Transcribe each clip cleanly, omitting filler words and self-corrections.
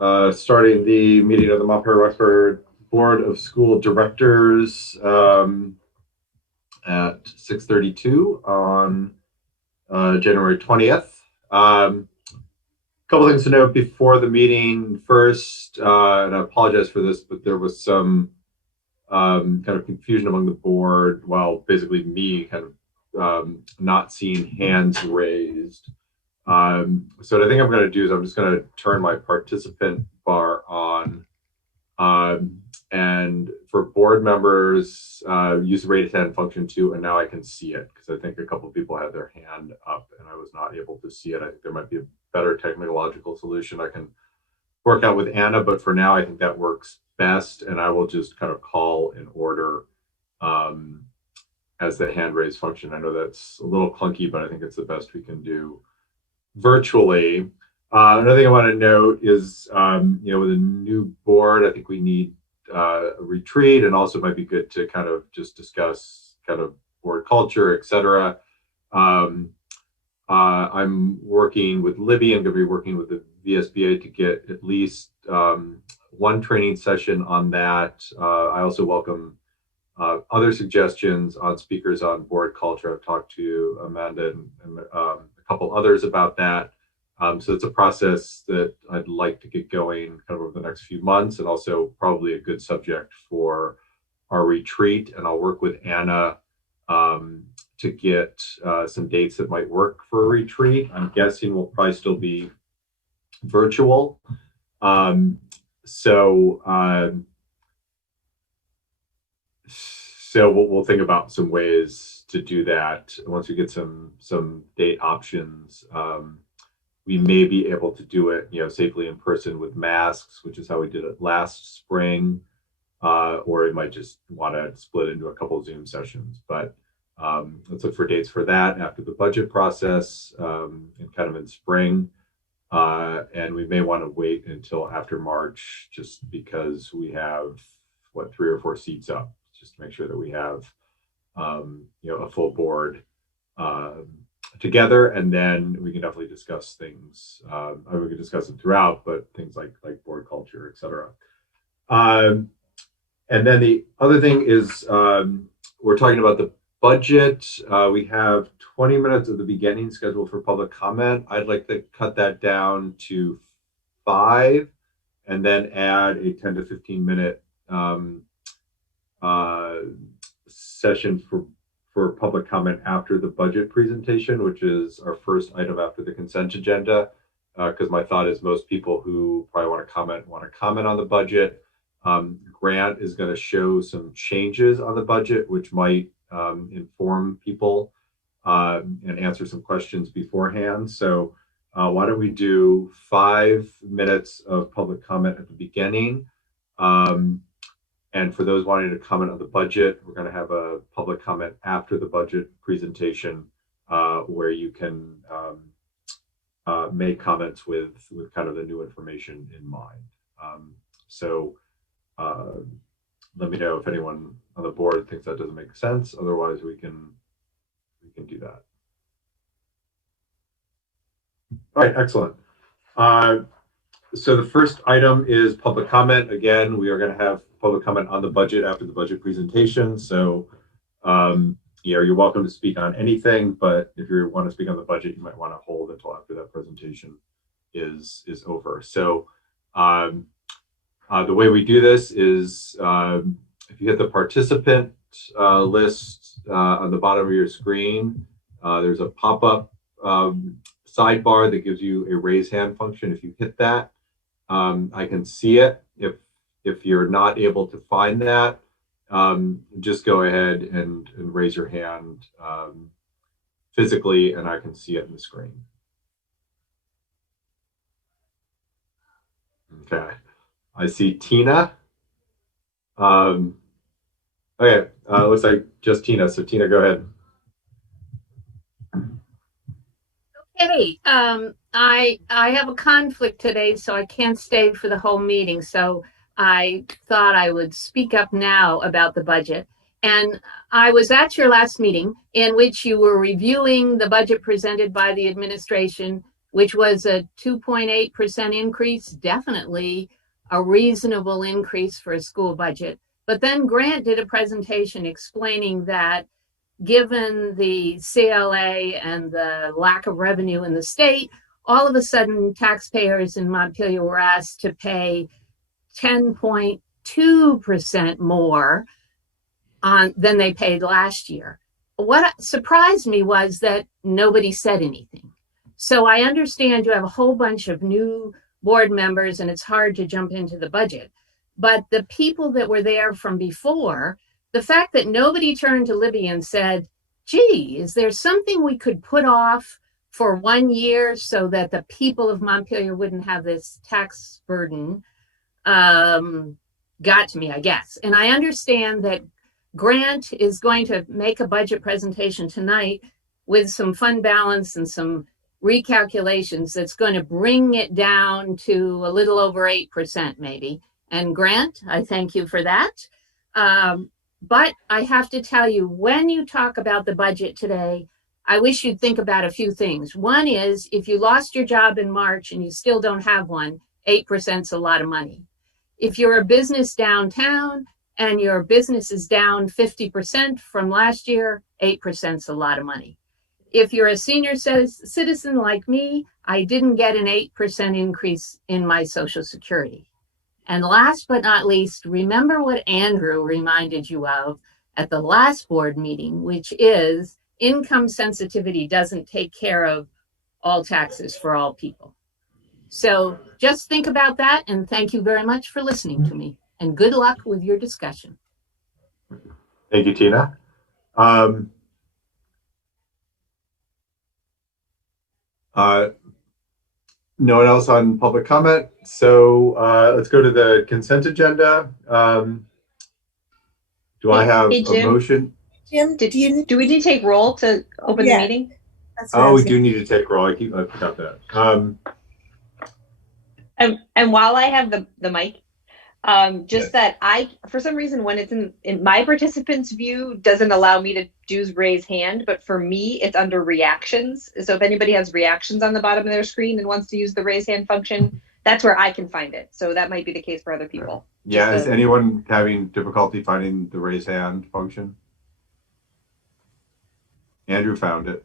Starting the meeting of the Montpelier-Roxbury Board of School Directors at 6:32 on January 20th. Couple things to note before the meeting. First, and I apologize for this, but there was some kind of confusion among the board. Well, basically me kind of not seeing hands raised. So what I think I'm going to do is I'm just going to turn my participant bar on. And for board members, use the raise hand function too, and now I can see it because I think a couple of people had their hand up and I was not able to see it. I think there might be a better technological solution I can work out with Anna, but for now I think that works best, and I will just kind of call in order as the hand raise function. I know that's a little clunky, but I think it's the best we can do virtually. Another thing I want to note is, with a new board, I think we need a retreat, and also might be good to kind of just discuss kind of board culture, etc. I'm working with Libby. I'm going to be working with the VSBA to get at least one training session on that. I also welcome other suggestions on speakers on board culture. I've talked to Amanda and a couple others about that. So it's a process that I'd like to get going kind of over the next few months, and also probably a good subject for our retreat. And I'll work with Anna to get some dates that might work for a retreat. I'm guessing we'll probably still be virtual. So we'll think about some ways to do that once we get some date options. We may be able to do it, safely in person with masks, which is how we did it last spring, or it might just want to split into a couple of Zoom sessions. But let's look for dates for that after the budget process and kind of in spring. And we may want to wait until after March, just because we have 3 or 4 seats up, just to make sure that we have a full board together, and then we can definitely discuss things. We can discuss it throughout, but things like board culture, etc. And then the other thing is we're talking about the budget. We have 20 minutes at the beginning scheduled for public comment. I'd like to cut that down to 5, and then add a 10 to 15 minute session for public comment after the budget presentation, which is our first item after the consent agenda. Because my thought is most people who probably want to comment on the budget. Grant is going to show some changes on the budget, which might inform people and answer some questions beforehand. So why don't we do 5 minutes of public comment at the beginning? And for those wanting to comment on the budget, we're going to have a public comment after the budget presentation where you can make comments with kind of the new information in mind. So let me know if anyone on the board thinks that doesn't make sense. Otherwise, we can do that. All right, excellent. So the first item is public comment. Again, we are going to have public comment on the budget after the budget presentation. So you're welcome to speak on anything, but if you want to speak on the budget, you might want to hold until after that presentation is over. So the way we do this is if you hit the participant list on the bottom of your screen, there's a pop-up sidebar that gives you a raise hand function. If you hit that, I can see it. If you're not able to find that, just go ahead and raise your hand physically, and I can see it in the screen. Okay, I see Tina. Okay, looks like just Tina. So Tina, go ahead. Hey, I have a conflict today, so I can't stay for the whole meeting. So I thought I would speak up now about the budget. And I was at your last meeting in which you were reviewing the budget presented by the administration which was a 2.8% increase, definitely a reasonable increase for a school budget. But then Grant did a presentation explaining that given the CLA and the lack of revenue in the state, all of a sudden taxpayers in Montpelier were asked to pay 10.2% more than they paid last year. What surprised me was that nobody said anything. So I understand you have a whole bunch of new board members and it's hard to jump into the budget. But the people that were there from before, the fact that nobody turned to Libby and said, gee, is there something we could put off for 1 year so that the people of Montpelier wouldn't have this tax burden, got to me, I guess. And I understand that Grant is going to make a budget presentation tonight with some fund balance and some recalculations that's going to bring it down to a little over 8% maybe. And Grant, I thank you for that. But I have to tell you, when you talk about the budget today, I wish you'd think about a few things. One is, if you lost your job in March and you still don't have one, 8% is a lot of money. If you're a business downtown and your business is down 50% from last year, 8% is a lot of money. If you're a senior citizen like me, I didn't get an 8% increase in my Social Security. And last but not least, remember what Andrew reminded you of at the last board meeting, which is income sensitivity doesn't take care of all taxes for all people. So just think about that, and thank you very much for listening to me, and good luck with your discussion. Thank you, Tina. No one else on public comment. So let's go to the consent agenda. Do I have a motion? Jim, do we need to take roll to open the meeting? Oh, we do need to take roll. I forgot that. And while I have the mic, just that for some reason, when it's in my participants view, doesn't allow me to do raise hand, but for me, it's under reactions. So if anybody has reactions on the bottom of their screen and wants to use the raise hand function, that's where I can find it. So that might be the case for other people. Yeah, is anyone having difficulty finding the raise hand function? Andrew found it.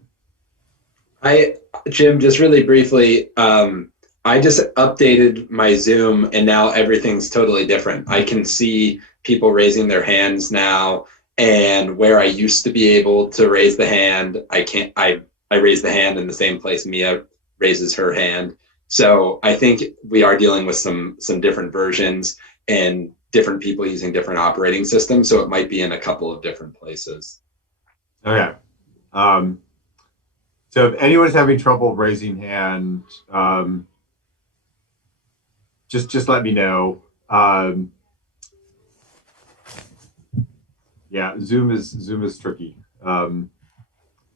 Jim, just really briefly, I just updated my Zoom and now everything's totally different. I can see people raising their hands now, and where I used to be able to raise the hand, I can't. I raise the hand in the same place Mia raises her hand. So I think we are dealing with some different versions and different people using different operating systems. So it might be in a couple of different places. Okay. So if anyone's having trouble raising hand, just let me know. Yeah, Zoom is tricky.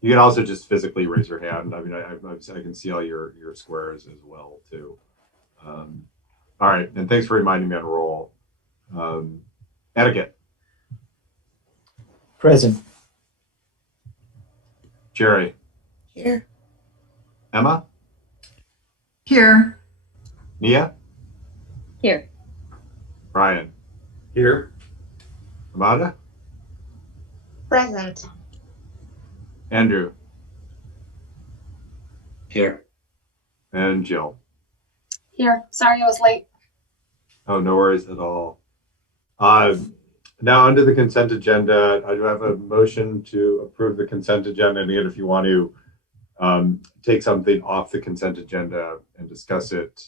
You can also just physically raise your hand. I mean, I can see all your squares as well too. All right, and thanks for reminding me on roll. Etiquette. Present. Jerry. Here. Emma. Here. Nia. Here. Brian. Here. Amanda. Present. Andrew. Here. And Jill. Here. Sorry I was late. Oh, no worries at all. Now under the consent agenda, I do have a motion to approve the consent agenda. And again, if you want to take something off the consent agenda and discuss it,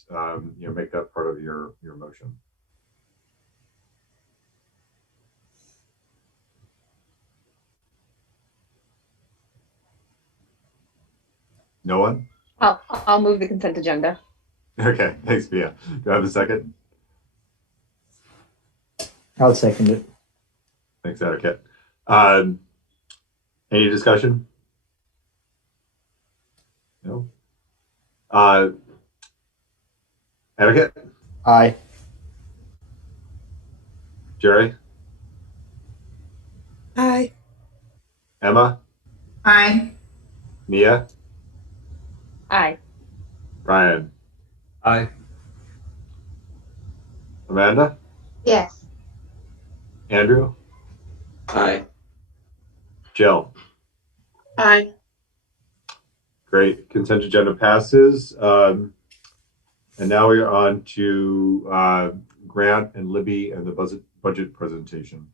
make that part of your motion. No one? I'll move the consent agenda. Okay, thanks, Mia. Do I have a second? I'll second it. Thanks, Etiquette. Any discussion? No? Etiquette? Aye. Jerry? Aye. Emma? Aye. Mia? Aye. Ryan, Aye. Amanda, Yes. Andrew, Aye. Jill. Aye. Great. Consent agenda passes. And now we are on to Grant and Libby and the budget presentation.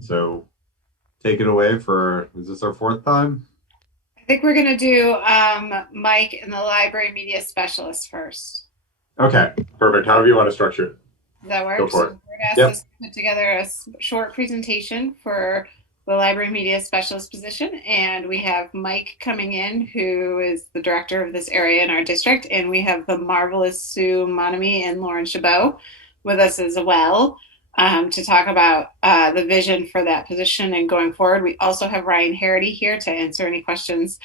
So take it away is this our fourth time? I think we're going to do Mike and the library media specialist first. Okay, perfect. However you want to structure it. Does that work? Go for it. So we're going to Yep. ask us to put together a short presentation for the library media specialist position. And we have Mike coming in, who is the director of this area in our district. And we have the marvelous Sue Monami and Lauren Chabot with us as well to talk about the vision for that position and going forward. We also have Ryan Harity here to answer any questions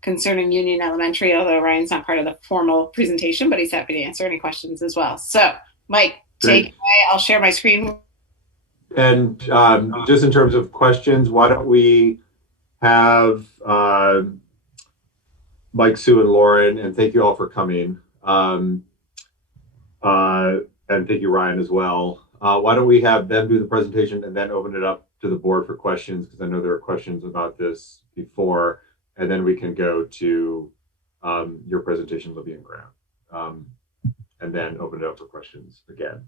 concerning Union Elementary, although Ryan's not part of the formal presentation, but he's happy to answer any questions as well. So, Mike, take it away. I'll share my screen. And just in terms of questions, why don't we have Mike, Sue, and Lauren, and thank you all for coming. And thank you, Ryan, as well. Why don't we have them do the presentation and then open it up to the board for questions, because I know there are questions about this before, and then we can go to your presentation, Libby and Grant, and then open it up for questions again.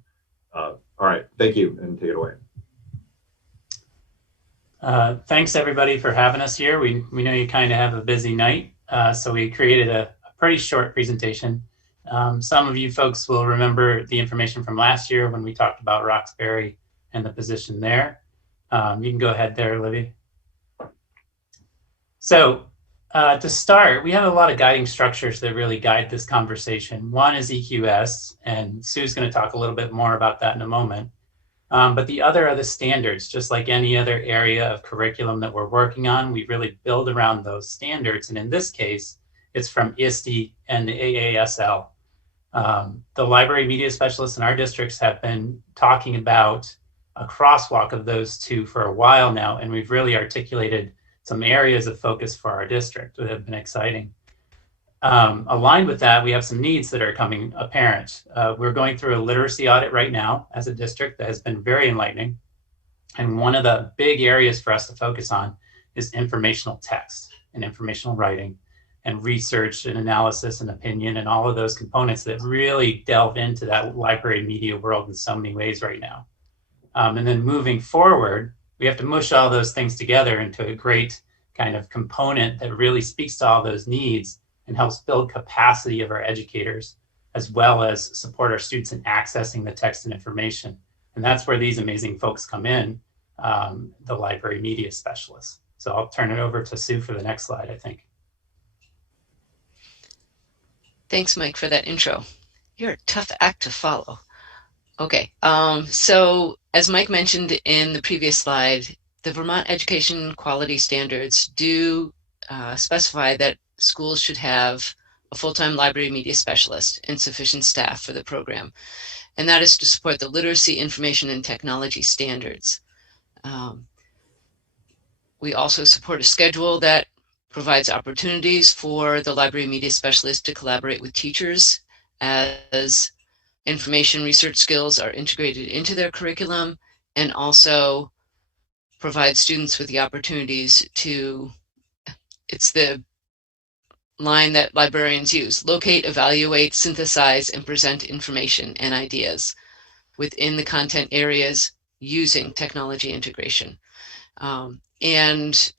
All right, thank you, and take it away. Thanks everybody for having us here. We know you kind of have a busy night, so we created a pretty short presentation. Some of you folks will remember the information from last year when we talked about Roxbury and the position there. You can go ahead there, Libby. So to start, we have a lot of guiding structures that really guide this conversation. One is EQS, and Sue's going to talk a little bit more about that in a moment. But the other are the standards. Just like any other area of curriculum that we're working on, we really build around those standards. And in this case, it's from ISTE and the AASL. The library media specialists in our districts have been talking about a crosswalk of those two for a while now, and we've really articulated some areas of focus for our district that have been exciting. Aligned with that, we have some needs that are coming apparent. We're going through a literacy audit right now as a district that has been very enlightening. And one of the big areas for us to focus on is informational text and informational writing and research and analysis and opinion and all of those components that really delve into that library media world in so many ways right now. And then moving forward, we have to mush all those things together into a great kind of component that really speaks to all those needs and helps build capacity of our educators, as well as support our students in accessing the text and information. And that's where these amazing folks come in, the library media specialists. So I'll turn it over to Sue for the next slide, I think. Thanks, Mike, for that intro. You're a tough act to follow. Okay, so as Mike mentioned in the previous slide, the Vermont Education Quality Standards do specify that schools should have a full-time library media specialist and sufficient staff for the program. And that is to support the literacy, information, and technology standards. We also support a schedule that provides opportunities for the library media specialist to collaborate with teachers as information research skills are integrated into their curriculum, and also provide students with the opportunities to, it's the line that librarians use, locate, evaluate, synthesize, and present information and ideas within the content areas using technology integration. And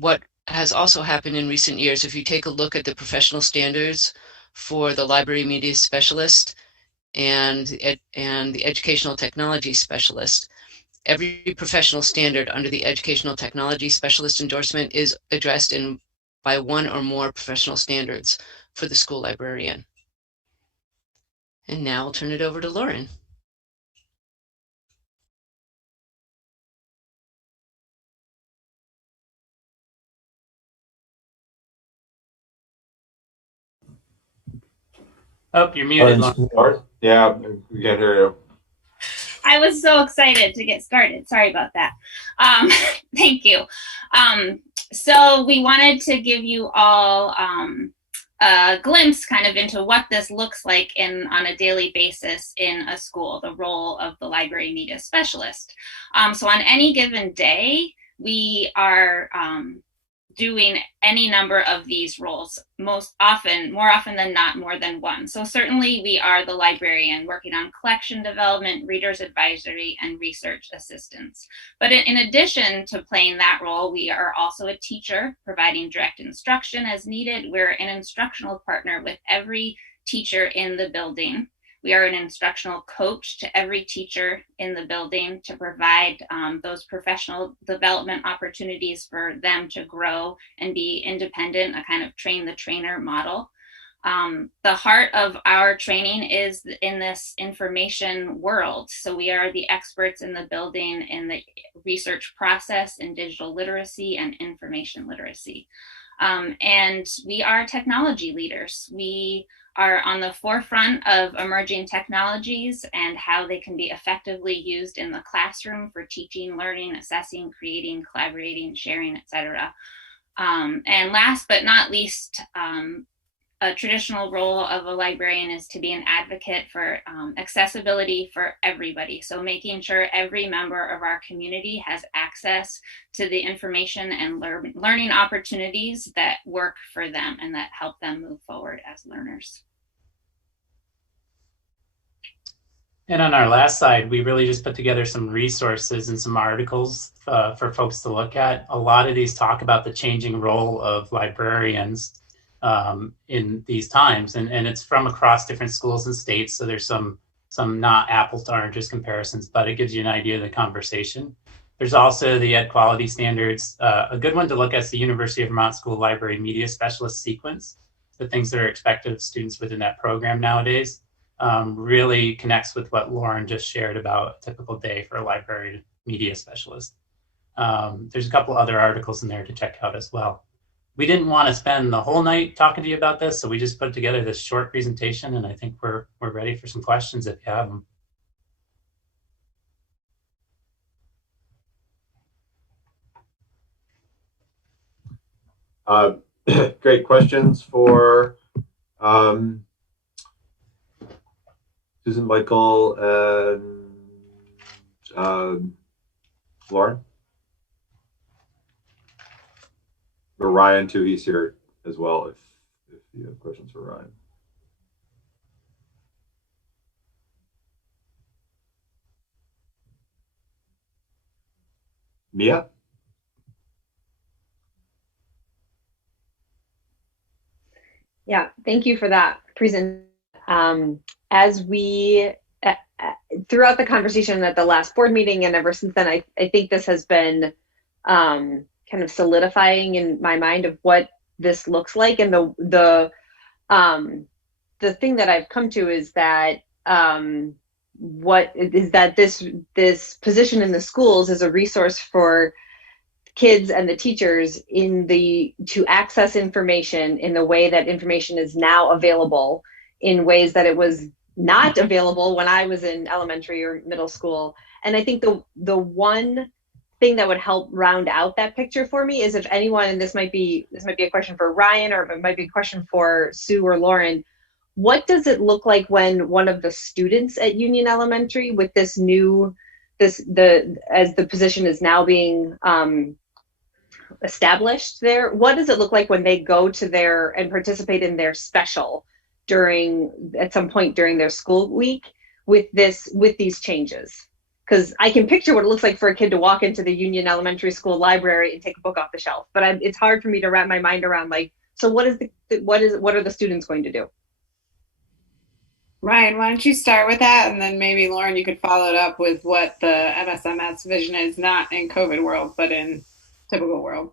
what has also happened in recent years, if you take a look at the professional standards for the library media specialist and the educational technology specialist, every professional standard under the educational technology specialist endorsement is addressed by one or more professional standards for the school librarian. And now I'll turn it over to Lauren. Oh, you're muted, Lauren. Yeah, we can't hear you. I was so excited to get started. Sorry about that. Thank you. So we wanted to give you all a glimpse kind of into what this looks like on a daily basis in a school, the role of the library media specialist. So on any given day, we are doing any number of these roles, more often than not, more than one. So certainly we are the librarian working on collection development, reader's advisory, and research assistance. But in addition to playing that role, we are also a teacher providing direct instruction as needed. We're an instructional partner with every teacher in the building. We are an instructional coach to every teacher in the building to provide those professional development opportunities for them to grow and be independent, a kind of train the trainer model. The heart of our training is in this information world. So we are the experts in the building in the research process in digital literacy and information literacy. And we are technology leaders. We are on the forefront of emerging technologies and how they can be effectively used in the classroom for teaching, learning, assessing, creating, collaborating, sharing, etc. And last but not least, a traditional role of a librarian is to be an advocate for accessibility for everybody. So making sure every member of our community has access to the information and learning opportunities that work for them and that help them move forward as learners. And on our last slide, we really just put together some resources and some articles for folks to look at. A lot of these talk about the changing role of librarians in these times, and it's from across different schools and states. So there's some not apples to oranges comparisons, but it gives you an idea of the conversation. There's also the Ed Quality Standards. A good one to look at is the University of Vermont School Library Media Specialist sequence, the things that are expected of students within that program nowadays. Really connects with what Lauren just shared about a typical day for a library media specialist. There's a couple other articles in there to check out as well. We didn't want to spend the whole night talking to you about this, so we just put together this short presentation, and I think we're ready for some questions if you have them. Great questions for Susan, Michael, and Lauren. Or Ryan too, he's here as well if you have questions for Ryan. Mia? Yeah, thank you for that presentation. As we, throughout the conversation at the last board meeting and ever since then, I think this has been kind of solidifying in my mind of what this looks like. And the thing that I've come to is that this position in the schools is a resource for kids and the teachers to access information in the way that information is now available in ways that it was not available when I was in elementary or middle school. And I think the one thing that would help round out that picture for me is if anyone, and this might be a question for Ryan, or it might be a question for Sue or Lauren, what does it look like when one of the students at Union Elementary with as the position is now being established there, what does it look like when they go to and participate in their special at some point during their school week with these changes? Because I can picture what it looks like for a kid to walk into the Union Elementary School library and take a book off the shelf, but it's hard for me to wrap my mind around, like, so what are the students going to do? Ryan, why don't you start with that, and then maybe Lauren, you could follow it up with what the MSMS vision is, not in COVID world, but in typical world.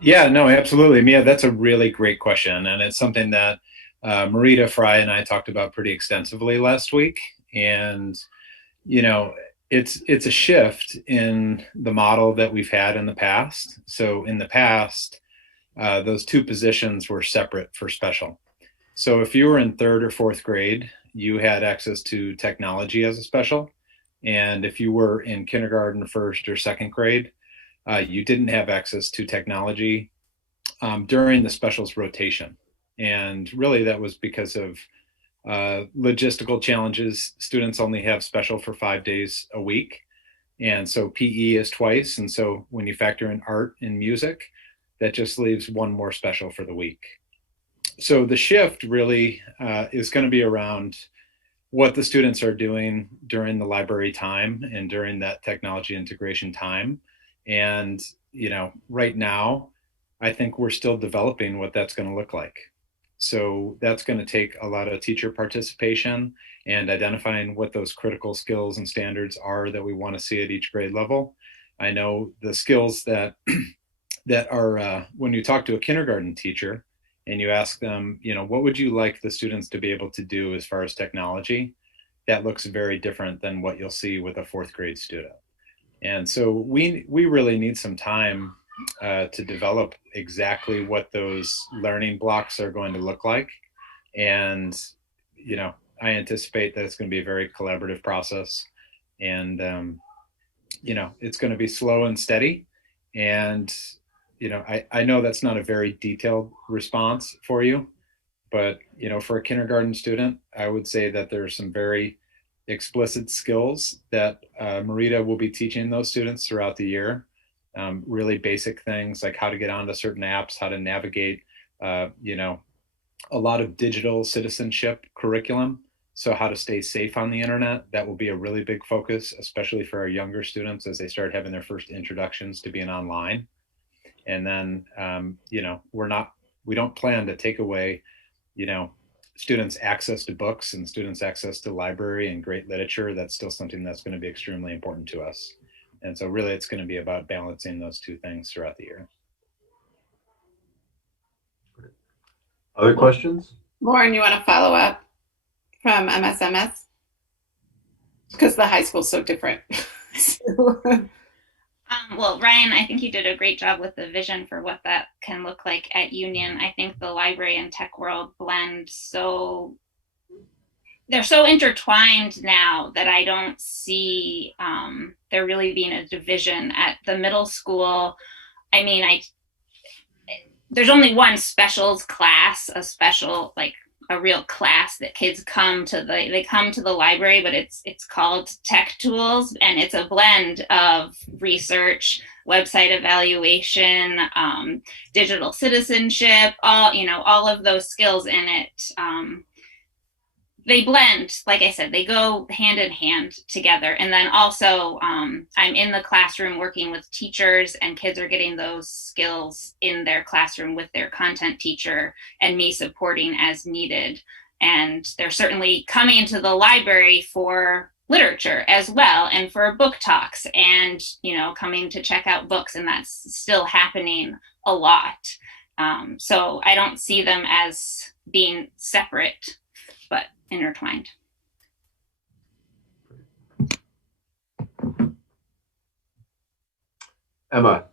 Yeah, no, absolutely. Mia, that's a really great question. And it's something that Marita, Fry, and I talked about pretty extensively last week. And, it's a shift in the model that we've had in the past. So in the past, those two positions were separate for special. So if you were in 3rd or 4th grade, you had access to technology as a special. And if you were in kindergarten, 1st or 2nd grade, you didn't have access to technology during the specials rotation. And really that was because of logistical challenges. Students only have special for 5 days a week. And so PE is twice. And so when you factor in art and music, that just leaves one more special for the week. So the shift really is going to be around what the students are doing during the library time and during that technology integration time. And, you know, right now, I think we're still developing what that's going to look like. So that's going to take a lot of teacher participation and identifying what those critical skills and standards are that we want to see at each grade level. I know the skills that that are when you talk to a kindergarten teacher and you ask them, you know, what would you like the students to be able to do as far as technology? That looks very different than what you'll see with a fourth grade student. And so we really need some time to develop exactly what those learning blocks are going to look like. And, you know, I anticipate that it's going to be a very collaborative process. And, you know, it's going to be slow and steady. And, you know, I know that's not a very detailed response for you, but, you know, for a kindergarten student, I would say that there's some very explicit skills that Marita will be teaching those students throughout the year. Really basic things like how to get onto certain apps, how to navigate, you know, a lot of digital citizenship curriculum. So how to stay safe on the internet, that will be a really big focus, especially for our younger students as they start having their first introductions to being online. And then, you know, we don't plan to take away, you know, students' access to books and students' access to library and great literature. That's still something that's going to be extremely important to us. And so really it's going to be about balancing those two things throughout the year. Other questions? Lauren, you want to follow up from MSMS? Because the high school's so different. Well, Ryan, I think you did a great job with the vision for what that can look like at Union. I think the library and tech world blend they're so intertwined now that I don't see there really being a division at the middle school. I mean, there's only one specials class, a real class that kids come to the library, but it's called Tech Tools, and it's a blend of research, website evaluation, digital citizenship, all of those skills in it. They blend, like I said, they go hand in hand together. And then also I'm in the classroom working with teachers, and kids are getting those skills in their classroom with their content teacher and me supporting as needed. And they're certainly coming into the library for literature as well, and for book talks, and, you know, coming to check out books, and that's still happening a lot. So I don't see them as being separate, but intertwined. Emma.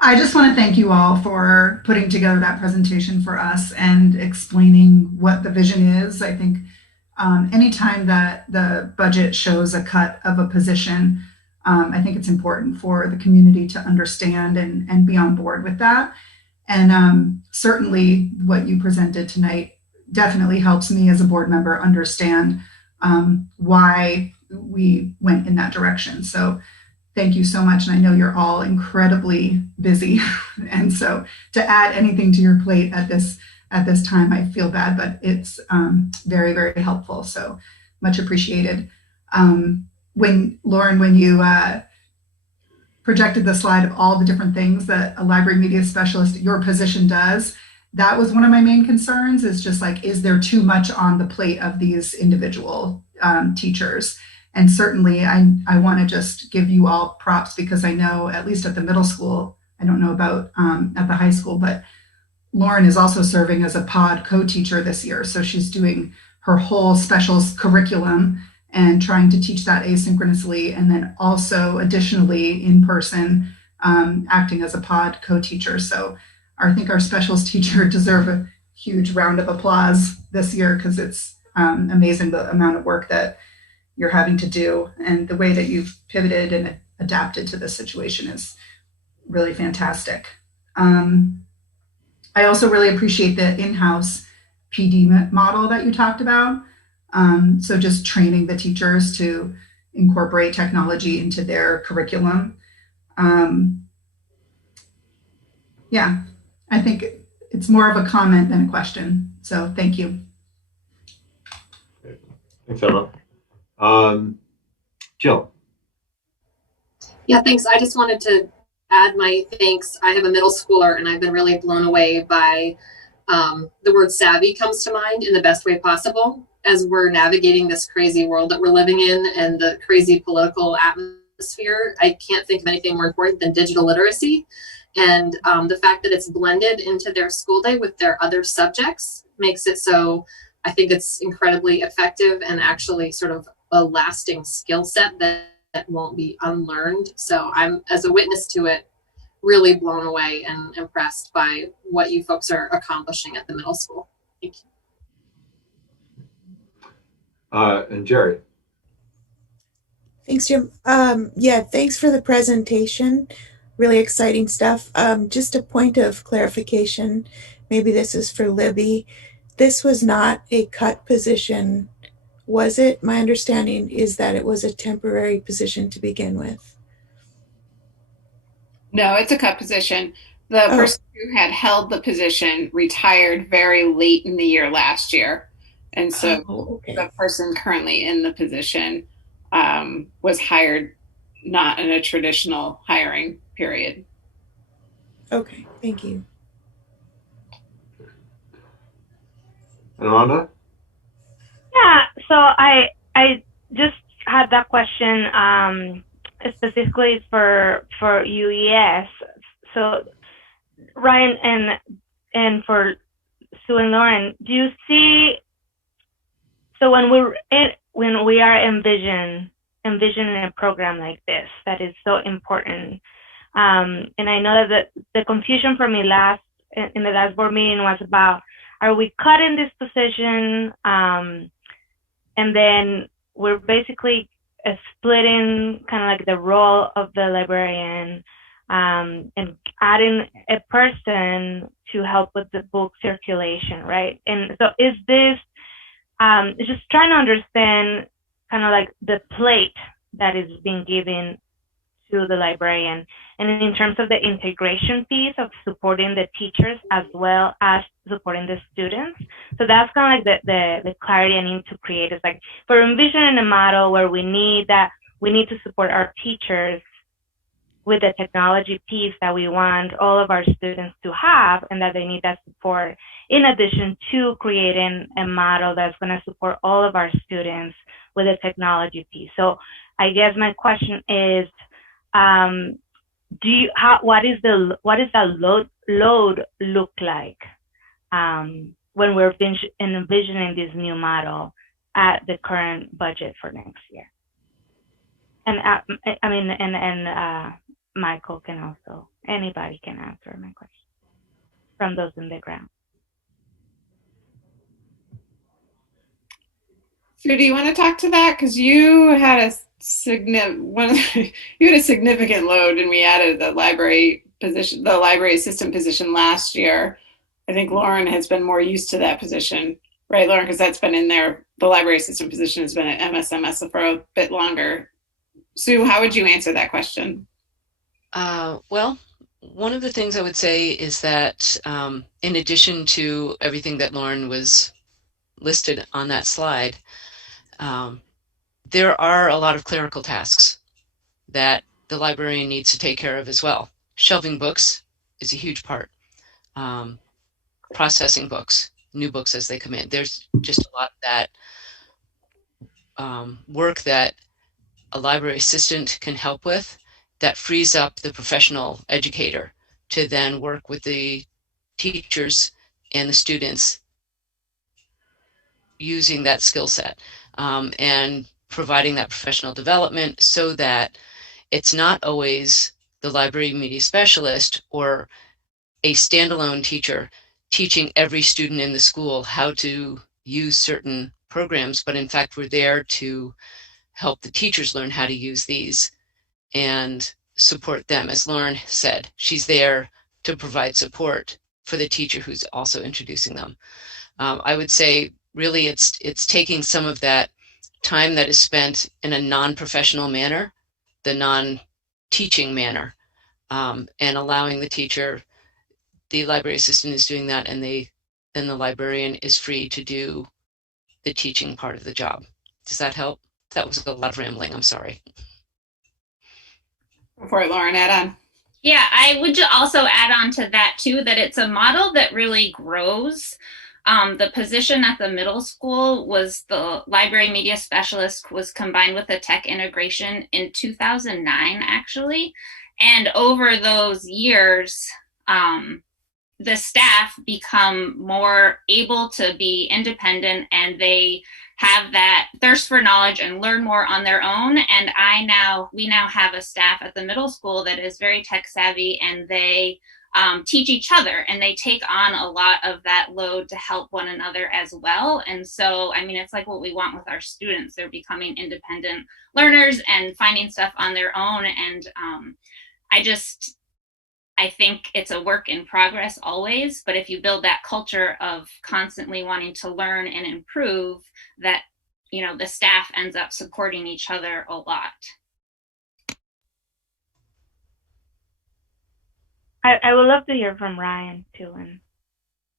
I just want to thank you all for putting together that presentation for us and explaining what the vision is. I think anytime that the budget shows a cut of a position, I think it's important for the community to understand and be on board with that. And certainly what you presented tonight definitely helps me as a board member understand why we went in that direction. So thank you so much. And I know you're all incredibly busy. And so to add anything to your plate at this time, I feel bad, but it's very, very helpful. So much appreciated. Lauren, when you projected the slide of all the different things that a library media specialist, your position does, that was one of my main concerns, is just like, is there too much on the plate of these individual teachers? And certainly I want to just give you all props, because I know, at least at the middle school, I don't know about at the high school, but Lauren is also serving as a pod co-teacher this year. So she's doing her whole specials curriculum and trying to teach that asynchronously, and then also additionally in person, acting as a pod co-teacher. So I think our specials teacher deserve a huge round of applause this year, because it's amazing the amount of work that you're having to do, and the way that you've pivoted and adapted to this situation is really fantastic. I also really appreciate the in-house PD model that you talked about. So just training the teachers to incorporate technology into their curriculum. Yeah, I think it's more of a comment than a question. So thank you. Thanks, Emma. Jill. Yeah, thanks. I just wanted to add my thanks. I have a middle schooler and I've been really blown away by the word savvy comes to mind in the best way possible as we're navigating this crazy world that we're living in and the crazy political atmosphere. I can't think of anything more important than digital literacy. And the fact that it's blended into their school day with their other subjects makes it so I think it's incredibly effective and actually sort of a lasting skill set that won't be unlearned. So I'm, as a witness to it, really blown away and impressed by what you folks are accomplishing at the middle school. Thank you. And Jerry. Thanks, Jim. Yeah, thanks for the presentation. Really exciting stuff. Just a point of clarification. Maybe this is for Libby. This was not a cut position, was it? My understanding is that it was a temporary position to begin with. No, it's a cut position. The person who had held the position retired very late in the year last year. And so the person currently in the position was hired not in a traditional hiring period. Okay, thank you. And Rhonda? Yeah, so I just had that question specifically for UES. So Ryan and for Sue and Lauren, do you see? So when we are envisioning a program like this that is so important, and I know that the confusion for me in the last board meeting was about, are we cutting this position? And then we're basically splitting kind of like the role of the librarian and adding a person to help with the book circulation, right? And so is this, just trying to understand kind of like the plate that is being given to the librarian. And in terms of the integration piece of supporting the teachers as well as supporting the students. So that's kind of like the clarity I need to create. Is like, for envisioning a model where we need to support our teachers with the technology piece that we want all of our students to have, and that they need that support, in addition to creating a model that's going to support all of our students with the technology piece. So I guess my question is, what is the load look like when we're envisioning this new model at the current budget for next year? And Michael can also, anybody can answer my question from those in the ground. Sue, do you want to talk to that? Because you had a significant load, and we added the library assistant position last year. I think Lauren has been more used to that position, right, Lauren? Because that's been in there. The library assistant position has been at MSMS for a bit longer. Sue, how would you answer that question? Well, one of the things I would say is that in addition to everything that Lauren was listed on that slide, there are a lot of clerical tasks that the librarian needs to take care of as well. Shelving books is a huge part. Processing books, new books as they come in. There's just a lot of that work that a library assistant can help with that frees up the professional educator to then work with the teachers and the students using that skill set and providing that professional development, so that it's not always the library media specialist or a standalone teacher teaching every student in the school how to use certain programs, but in fact we're there to help the teachers learn how to use these and support them. As Lauren said, she's there to provide support for the teacher who's also introducing them. I would say really it's taking some of that time that is spent in a non-professional manner, the non-teaching manner, and allowing the teacher, the library assistant is doing that, and the librarian is free to do the teaching part of the job. Does that help? That was a lot of rambling. I'm sorry. Before it, Lauren, add on. Yeah, I would also add on to that too, that it's a model that really grows. The position at the middle school was the library media specialist was combined with the tech integration in 2009, actually. And over those years, the staff become more able to be independent, and they have that thirst for knowledge and learn more on their own. And we now have a staff at the middle school that is very tech savvy, and they teach each other, and they take on a lot of that load to help one another as well. And so, I mean, it's like what we want with our students. They're becoming independent learners and finding stuff on their own. And I think it's a work in progress always, but if you build that culture of constantly wanting to learn and improve, that, the staff ends up supporting each other a lot. I would love to hear from Ryan too, and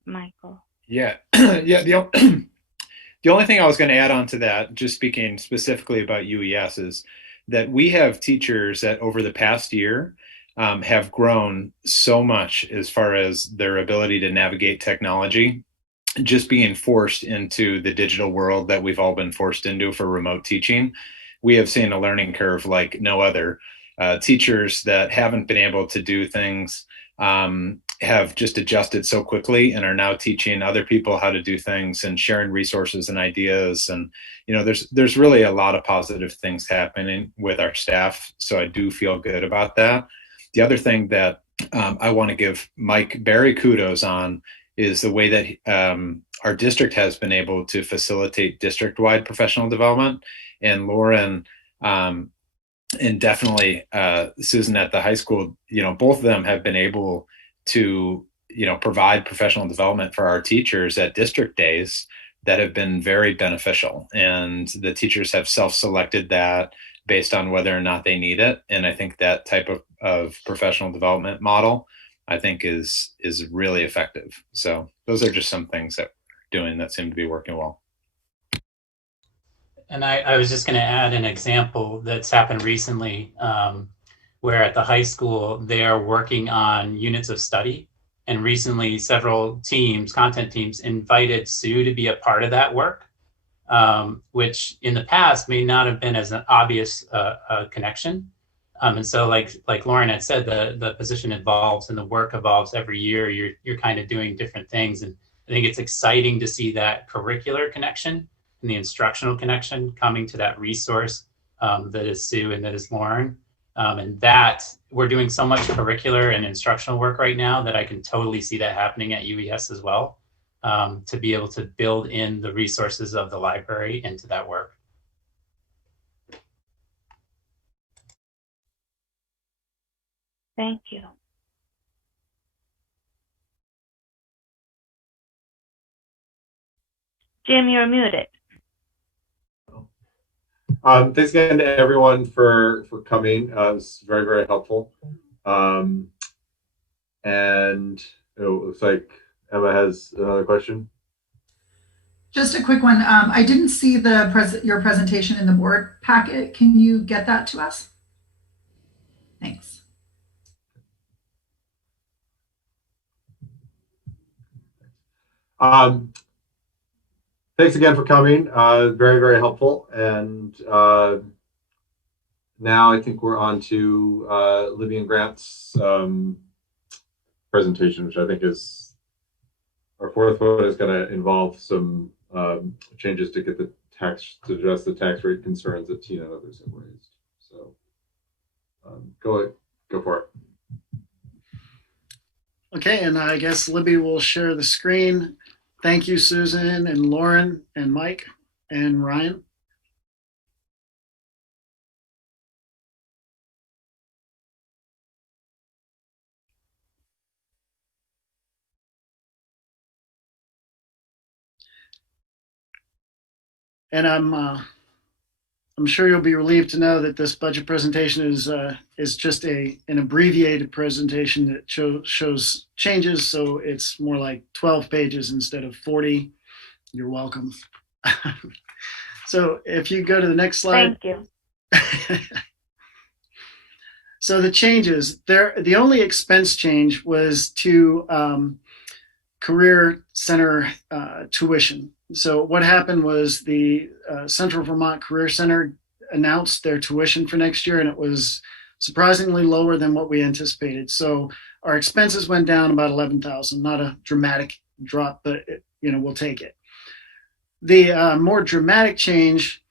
Michael. Yeah, yeah. The only thing I was going to add on to that, just speaking specifically about UES, is that we have teachers that over the past year have grown so much as far as their ability to navigate technology, just being forced into the digital world that we've all been forced into for remote teaching. We have seen a learning curve like no other. Teachers that haven't been able to do things have just adjusted so quickly and are now teaching other people how to do things and sharing resources and ideas. And, there's really a lot of positive things happening with our staff. So I do feel good about that. The other thing that I want to give Mike Barry kudos on is the way that our district has been able to facilitate district-wide professional development. And Lauren, and definitely Susan at the high school, both of them have been able to, provide professional development for our teachers at district days that have been very beneficial. And the teachers have self-selected that based on whether or not they need it. And I think that type of professional development model, I think is really effective. So those are just some things that we're doing that seem to be working well. And I was just going to add an example that's happened recently, where at the high school, they are working on units of study. And recently, several content teams, invited Sue to be a part of that work, which in the past may not have been as an obvious connection. And so like Lauren had said, the position evolves and the work evolves every year. You're kind of doing different things. And I think it's exciting to see that curricular connection and the instructional connection coming to that resource that is Sue and that is Lauren. And that we're doing so much curricular and instructional work right now that I can totally see that happening at UES as well, to be able to build in the resources of the library into that work. Thank you. Jim, you're muted. Thanks again to everyone for coming. It was very, very helpful. And it looks like Emma has another question. Just a quick one. I didn't see your presentation in the board packet. Can you get that to us? Thanks. Thanks again for coming. Very, very helpful. And now I think we're on to Libby and Grant's presentation, which I think is our fourth one, is going to involve some changes to get the tax, to address the tax rate concerns that Tina and others have raised. So go for it. Okay, and I guess Libby will share the screen. Thank you, Susan and Lauren and Mike and Ryan. And I'm sure you'll be relieved to know that this budget presentation is just an abbreviated presentation that shows changes. So it's more like 12 pages instead of 40. You're welcome. So if you go to the next slide. Thank you. So the changes there, the only expense change was to Career Center tuition. So what happened was the Central Vermont Career Center announced their tuition for next year, and it was surprisingly lower than what we anticipated. So our expenses went down about $11,000, not a dramatic drop, but we'll take it. The more dramatic change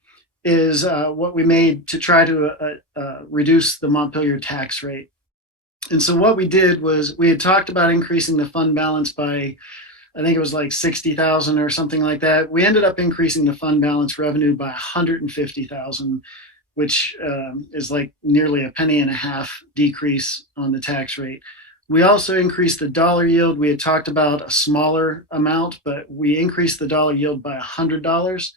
is what we made to try to reduce the Montpelier tax rate. And so what we did was we had talked about increasing the fund balance by, I think it was like 60,000 or something like that. We ended up increasing the fund balance revenue by 150,000, which is like nearly a penny and a half decrease on the tax rate. We also increased the dollar yield. We had talked about a smaller amount, but we increased the dollar yield by $100.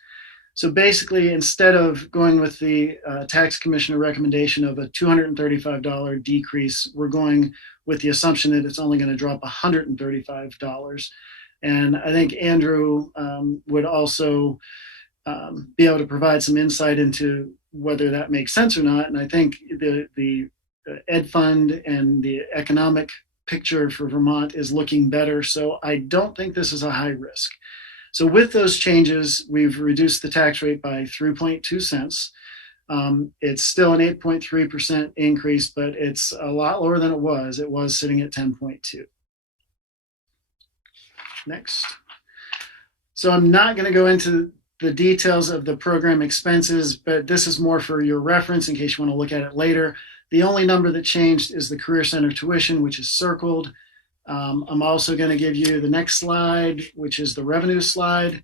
So basically, instead of going with the tax commissioner recommendation of a $235 decrease, we're going with the assumption that it's only going to drop $135. And I think Andrew would also be able to provide some insight into whether that makes sense or not. And I think the Ed Fund and the economic picture for Vermont is looking better. So I don't think this is a high risk. So with those changes, we've reduced the tax rate by 3.2 cents. It's still an 8.3% increase, but it's a lot lower than it was. It was sitting at 10.2. Next. So I'm not going to go into the details of the program expenses, but this is more for your reference in case you want to look at it later. The only number that changed is the Career Center tuition, which is circled. I'm also going to give you the next slide, which is the revenue slide.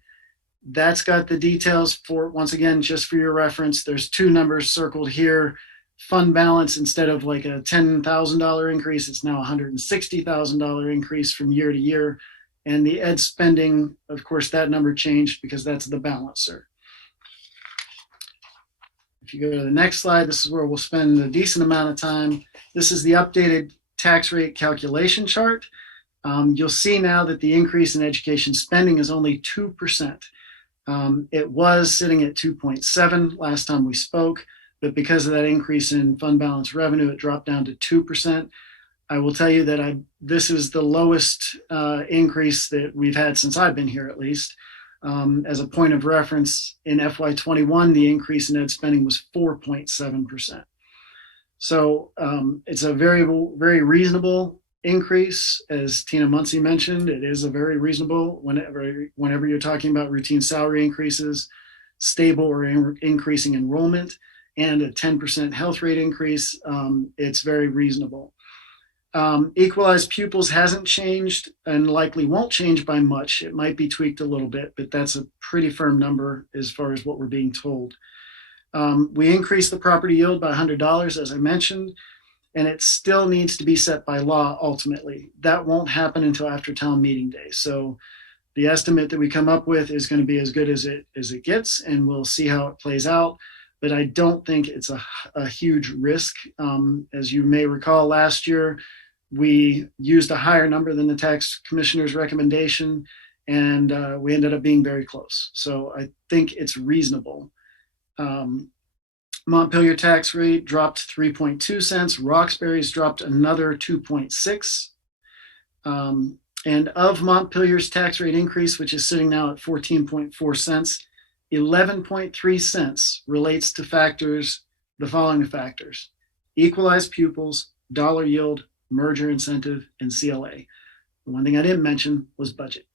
That's got the details for, once again, just for your reference. There's two numbers circled here. Fund balance, instead of like a $10,000 increase, it's now a $160,000 increase from year to year. And the ed spending, of course, that number changed because that's the balancer. If you go to the next slide, this is where we'll spend a decent amount of time. This is the updated tax rate calculation chart. You'll see now that the increase in education spending is only 2%. It was sitting at 2.7 last time we spoke, but because of that increase in fund balance revenue, it dropped down to 2%. I will tell you that this is the lowest increase that we've had since I've been here, at least. As a point of reference, in FY21, the increase in ed spending was 4.7%. So it's a very, very reasonable increase. As Tina Muncy mentioned, it is a very reasonable whenever you're talking about routine salary increases, stable or increasing enrollment, and a 10% health rate increase. It's very reasonable. Equalized pupils hasn't changed and likely won't change by much. It might be tweaked a little bit, but that's a pretty firm number as far as what we're being told. We increased the property yield by $100, as I mentioned, and it still needs to be set by law ultimately. That won't happen until after town meeting day. So the estimate that we come up with is going to be as good as it gets, and we'll see how it plays out. But I don't think it's a huge risk. As you may recall, last year, we used a higher number than the tax commissioner's recommendation, and we ended up being very close. So I think it's reasonable. Montpelier tax rate dropped 3.2 cents. Roxbury's dropped another 2.6. And of Montpelier's tax rate increase, which is sitting now at 14.4 cents, 11.3 cents relates to the following factors: equalized pupils, dollar yield, merger incentive, and CLA. The one thing I didn't mention was budget.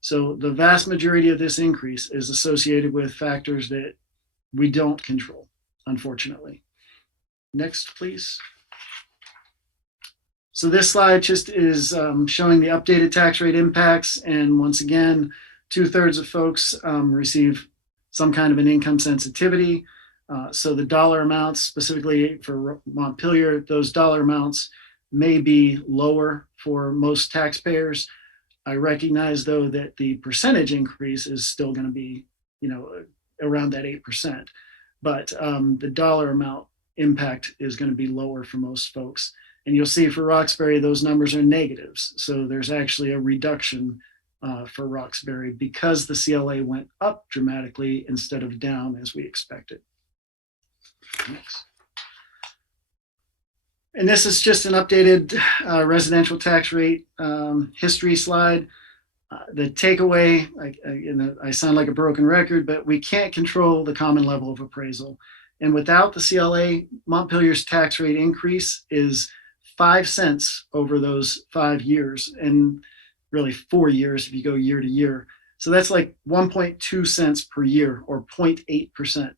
So the vast majority of this increase is associated with factors that we don't control, unfortunately. Next, please. So this slide just is showing the updated tax rate impacts. And once again, 2/3 of folks receive some kind of an income sensitivity. So the dollar amounts, specifically for Montpelier, those dollar amounts may be lower for most taxpayers. I recognize, though, that the percentage increase is still going to be, around that 8%. But the dollar amount impact is going to be lower for most folks. And you'll see for Roxbury, those numbers are negatives. So there's actually a reduction for Roxbury because the CLA went up dramatically instead of down as we expected. Next. And this is just an updated residential tax rate history slide. The takeaway, I sound like a broken record, but we can't control the common level of appraisal. And without the CLA, Montpelier's tax rate increase is 5 cents over those 5 years, and really 4 years if you go year to year. So that's like 1.2 cents per year, or 0.8%,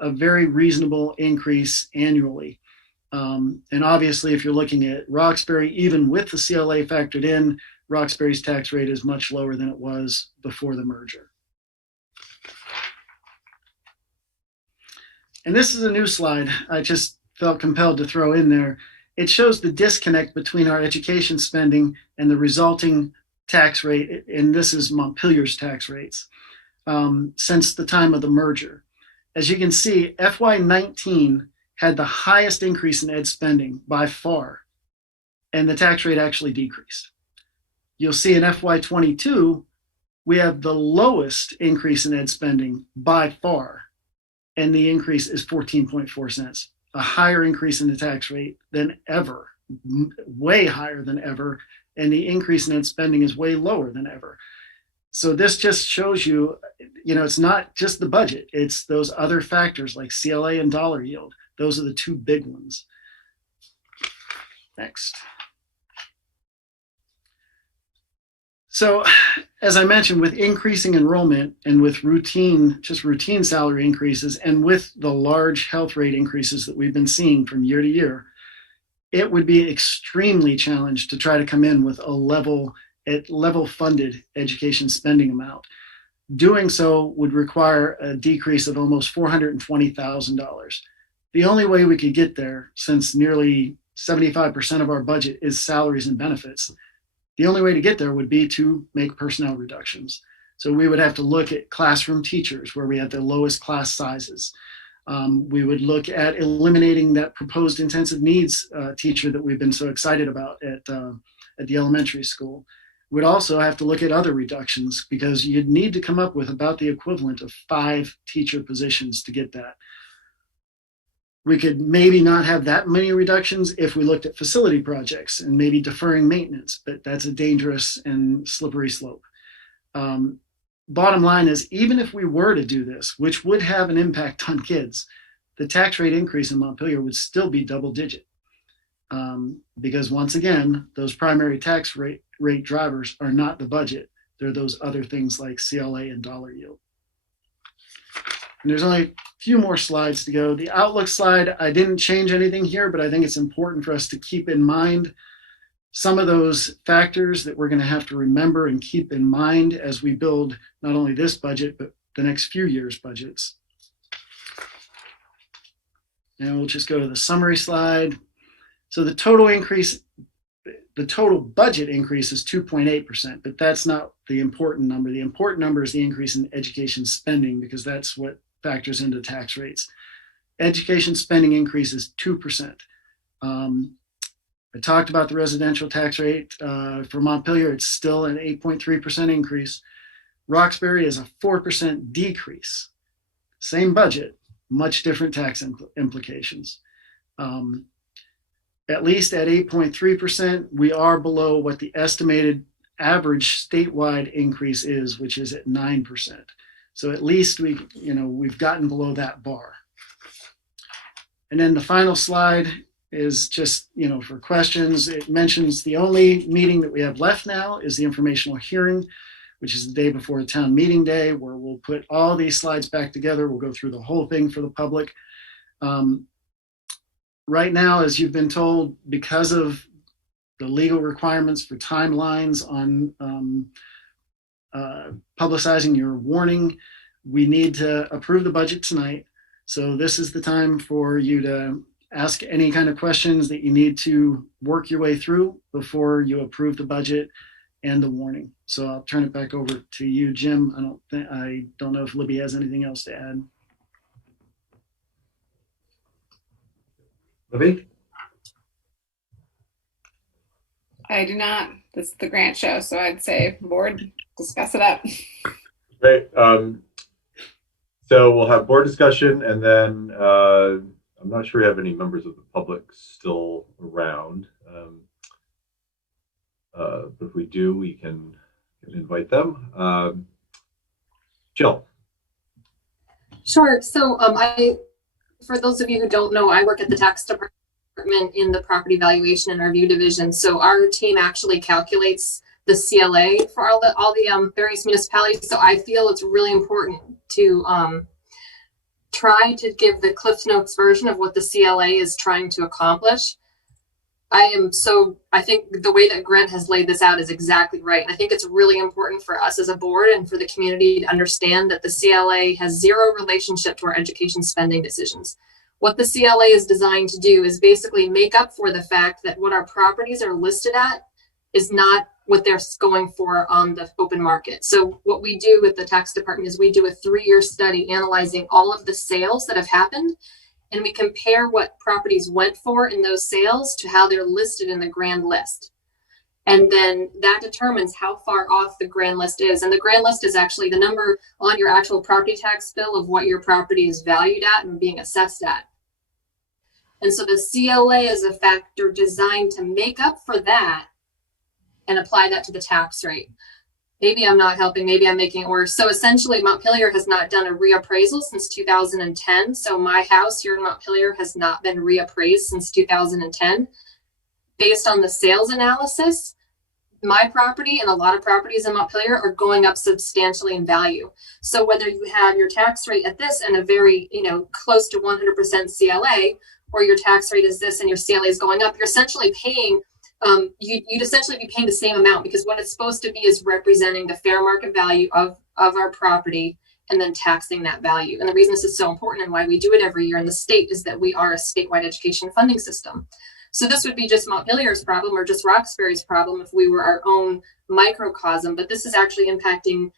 a very reasonable increase annually. And obviously, if you're looking at Roxbury, even with the CLA factored in, Roxbury's tax rate is much lower than it was before the merger. And this is a new slide I just felt compelled to throw in there. It shows the disconnect between our education spending and the resulting tax rate, and this is Montpelier's tax rates, since the time of the merger. As you can see, FY19 had the highest increase in ed spending by far, and the tax rate actually decreased. You'll see in FY22, we have the lowest increase in ed spending by far, and the increase is 14.4 cents, a higher increase in the tax rate than ever, way higher than ever, and the increase in ed spending is way lower than ever. So this just shows you, it's not just the budget, it's those other factors like CLA and dollar yield. Those are the two big ones. Next. So, as I mentioned, with increasing enrollment and with routine salary increases, and with the large health rate increases that we've been seeing from year to year, it would be extremely challenged to try to come in with a level funded education spending amount. Doing so would require a decrease of almost $420,000. The only way we could get there, since nearly 75% of our budget is salaries and benefits, the only way to get there would be to make personnel reductions. So we would have to look at classroom teachers, where we have the lowest class sizes. We would look at eliminating that proposed intensive needs teacher that we've been so excited about at the elementary school. We'd also have to look at other reductions, because you'd need to come up with about the equivalent of 5 teacher positions to get that. We could maybe not have that many reductions if we looked at facility projects and maybe deferring maintenance, but that's a dangerous and slippery slope. Bottom line is, even if we were to do this, which would have an impact on kids, the tax rate increase in Montpelier would still be double digit. Because once again, those primary tax rate drivers are not the budget. They're those other things like CLA and dollar yield. And there's only a few more slides to go. The outlook slide, I didn't change anything here, but I think it's important for us to keep in mind some of those factors that we're going to have to remember and keep in mind as we build not only this budget, but the next few years' budgets. And we'll just go to the summary slide. So the total budget increase is 2.8%, but that's not the important number. The important number is the increase in education spending, because that's what factors into tax rates. Education spending increase is 2%. I talked about the residential tax rate. For Montpelier, it's still an 8.3% increase. Roxbury is a 4% decrease. Same budget, much different tax implications. At least at 8.3%, we are below what the estimated average statewide increase is, which is at 9%. So at least we've gotten below that bar. And then the final slide is just, for questions. It mentions the only meeting that we have left now is the informational hearing, which is the day before a town meeting day, where we'll put all these slides back together. We'll go through the whole thing for the public. Right now, as you've been told, because of the legal requirements for timelines on publicizing your warning, we need to approve the budget tonight. So this is the time for you to ask any kind of questions that you need to work your way through before you approve the budget. and the warning. So I'll turn it back over to you, Jim. I don't know if Libby has anything else to add. Libby? I do not. This is the grant show, so I'd say board, discuss it up. Great. So we'll have board discussion, and then I'm not sure we have any members of the public still around. But if we do, we can invite them. Jill. Sure. So for those of you who don't know, I work at the tax department in the property valuation and review division. So our team actually calculates the CLA for all the various municipalities. So I feel it's really important to try to give the Cliff Notes version of what the CLA is trying to accomplish. I think the way that Grant has laid this out is exactly right. And I think it's really important for us as a board and for the community to understand that the CLA has zero relationship to our education spending decisions. What the CLA is designed to do is basically make up for the fact that what our properties are listed at is not what they're going for on the open market. So what we do with the tax department is we do a 3-year study analyzing all of the sales that have happened, and we compare what properties went for in those sales to how they're listed in the grand list. And then that determines how far off the grand list is. And the grand list is actually the number on your actual property tax bill of what your property is valued at and being assessed at. And so the CLA is a factor designed to make up for that and apply that to the tax rate. Maybe I'm not helping, maybe I'm making it worse. So essentially Montpelier has not done a reappraisal since 2010. So my house here in Montpelier has not been reappraised since 2010. Based on the sales analysis, my property and a lot of properties in Montpelier are going up substantially in value. So whether you have your tax rate at this and a very, close to 100% CLA, or your tax rate is this and your CLA is going up, you're essentially paying you'd essentially be paying the same amount, because what it's supposed to be is representing the fair market value of our property and then taxing that value. And the reason this is so important and why we do it every year in the state is that we are a statewide education funding system. So this would be just Montpelier's problem or just Roxbury's problem if we were our own microcosm, but this is actually impacting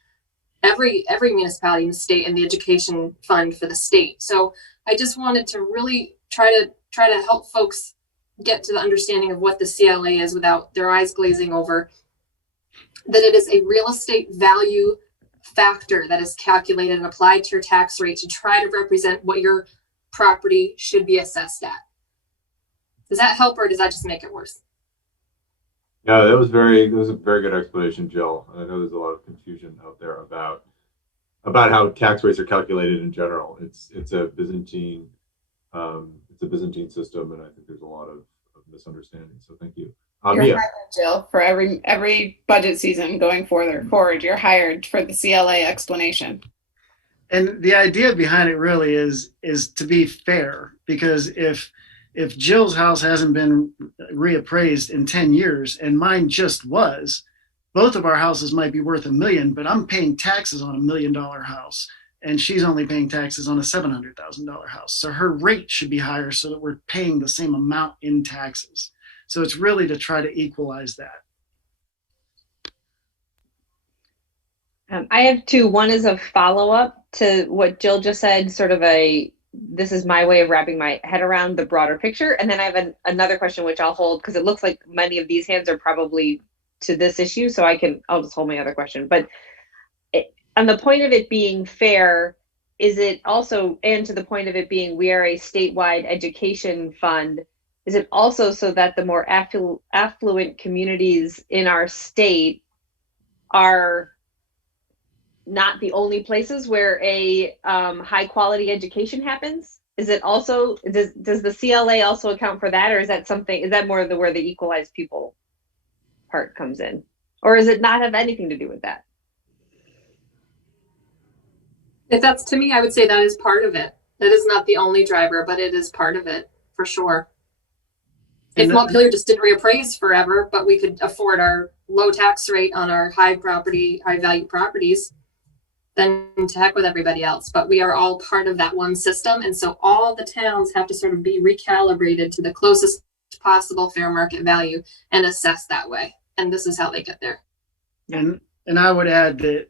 every municipality in the state and the education fund for the state. So I just wanted to really try to help folks get to the understanding of what the CLA is without their eyes glazing over, that it is a real estate value factor that is calculated and applied to your tax rate to try to represent what your property should be assessed at. Does that help, or does that just make it worse? Yeah, that was a very good explanation, Jill. I know there's a lot of confusion out there about how tax rates are calculated in general. It's a Byzantine system, and I think there's a lot of misunderstanding. So thank you. You're Mia. hired, Jill, for every budget season going forward. You're hired for the CLA explanation. And the idea behind it really is to be fair, because if Jill's house hasn't been reappraised in 10 years and mine just was, both of our houses might be worth $1 million, but I'm paying taxes on $1 million house, and she's only paying taxes on a $700,000 house. So her rate should be higher so that we're paying the same amount in taxes. So it's really to try to equalize that. I have two. One is a follow-up to what Jill just said, sort of this is my way of wrapping my head around the broader picture. And then I have another question, which I'll hold, because it looks like many of these hands are probably to this issue. So I'll just hold my other question. But on the point of it being fair, is it also, and to the point of it being we are a statewide education fund, is it also so that the more affluent communities in our state are not the only places where a high quality education happens? Is it also, does the CLA also account for that, or is that more of where the equalized people part comes in? Or does it not have anything to do with that? If that's to me, I would say that is part of it. That is not the only driver, but it is part of it for sure. If Montpelier just did reappraise forever, but we could afford our low tax rate on our high value properties, then to heck with everybody else. But we are all part of that one system. And so all the towns have to sort of be recalibrated to the closest possible fair market value and assessed that way. And this is how they get there. And I would add that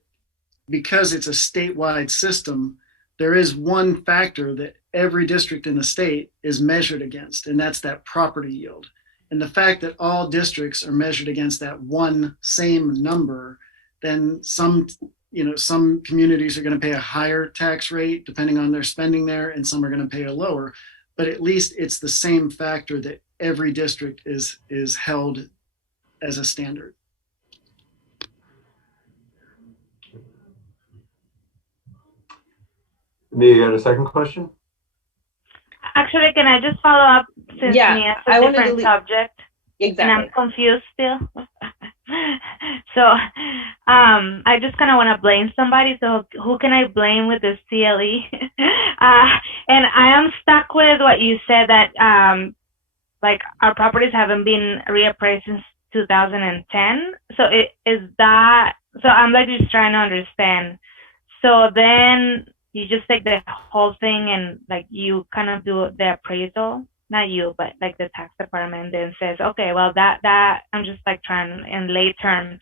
because it's a statewide system, there is one factor that every district in the state is measured against, and that's that property yield. And the fact that all districts are measured against that one same number, then some communities are going to pay a higher tax rate depending on their spending there, and some are going to pay a lower. But at least it's the same factor that every district is held as a standard. Mia, you got a second question? Actually, can I just follow up since Mia's a different subject? Exactly. And I'm confused still. So I just kind of want to blame somebody. So who can I blame with the CLE? And I am stuck with what you said that like our properties haven't been reappraised since 2010. So so I'm like just trying to understand. So then you just take the whole thing and like you kind of do the appraisal, not you, but like the tax department then says, okay, well that I'm just like trying in lay terms.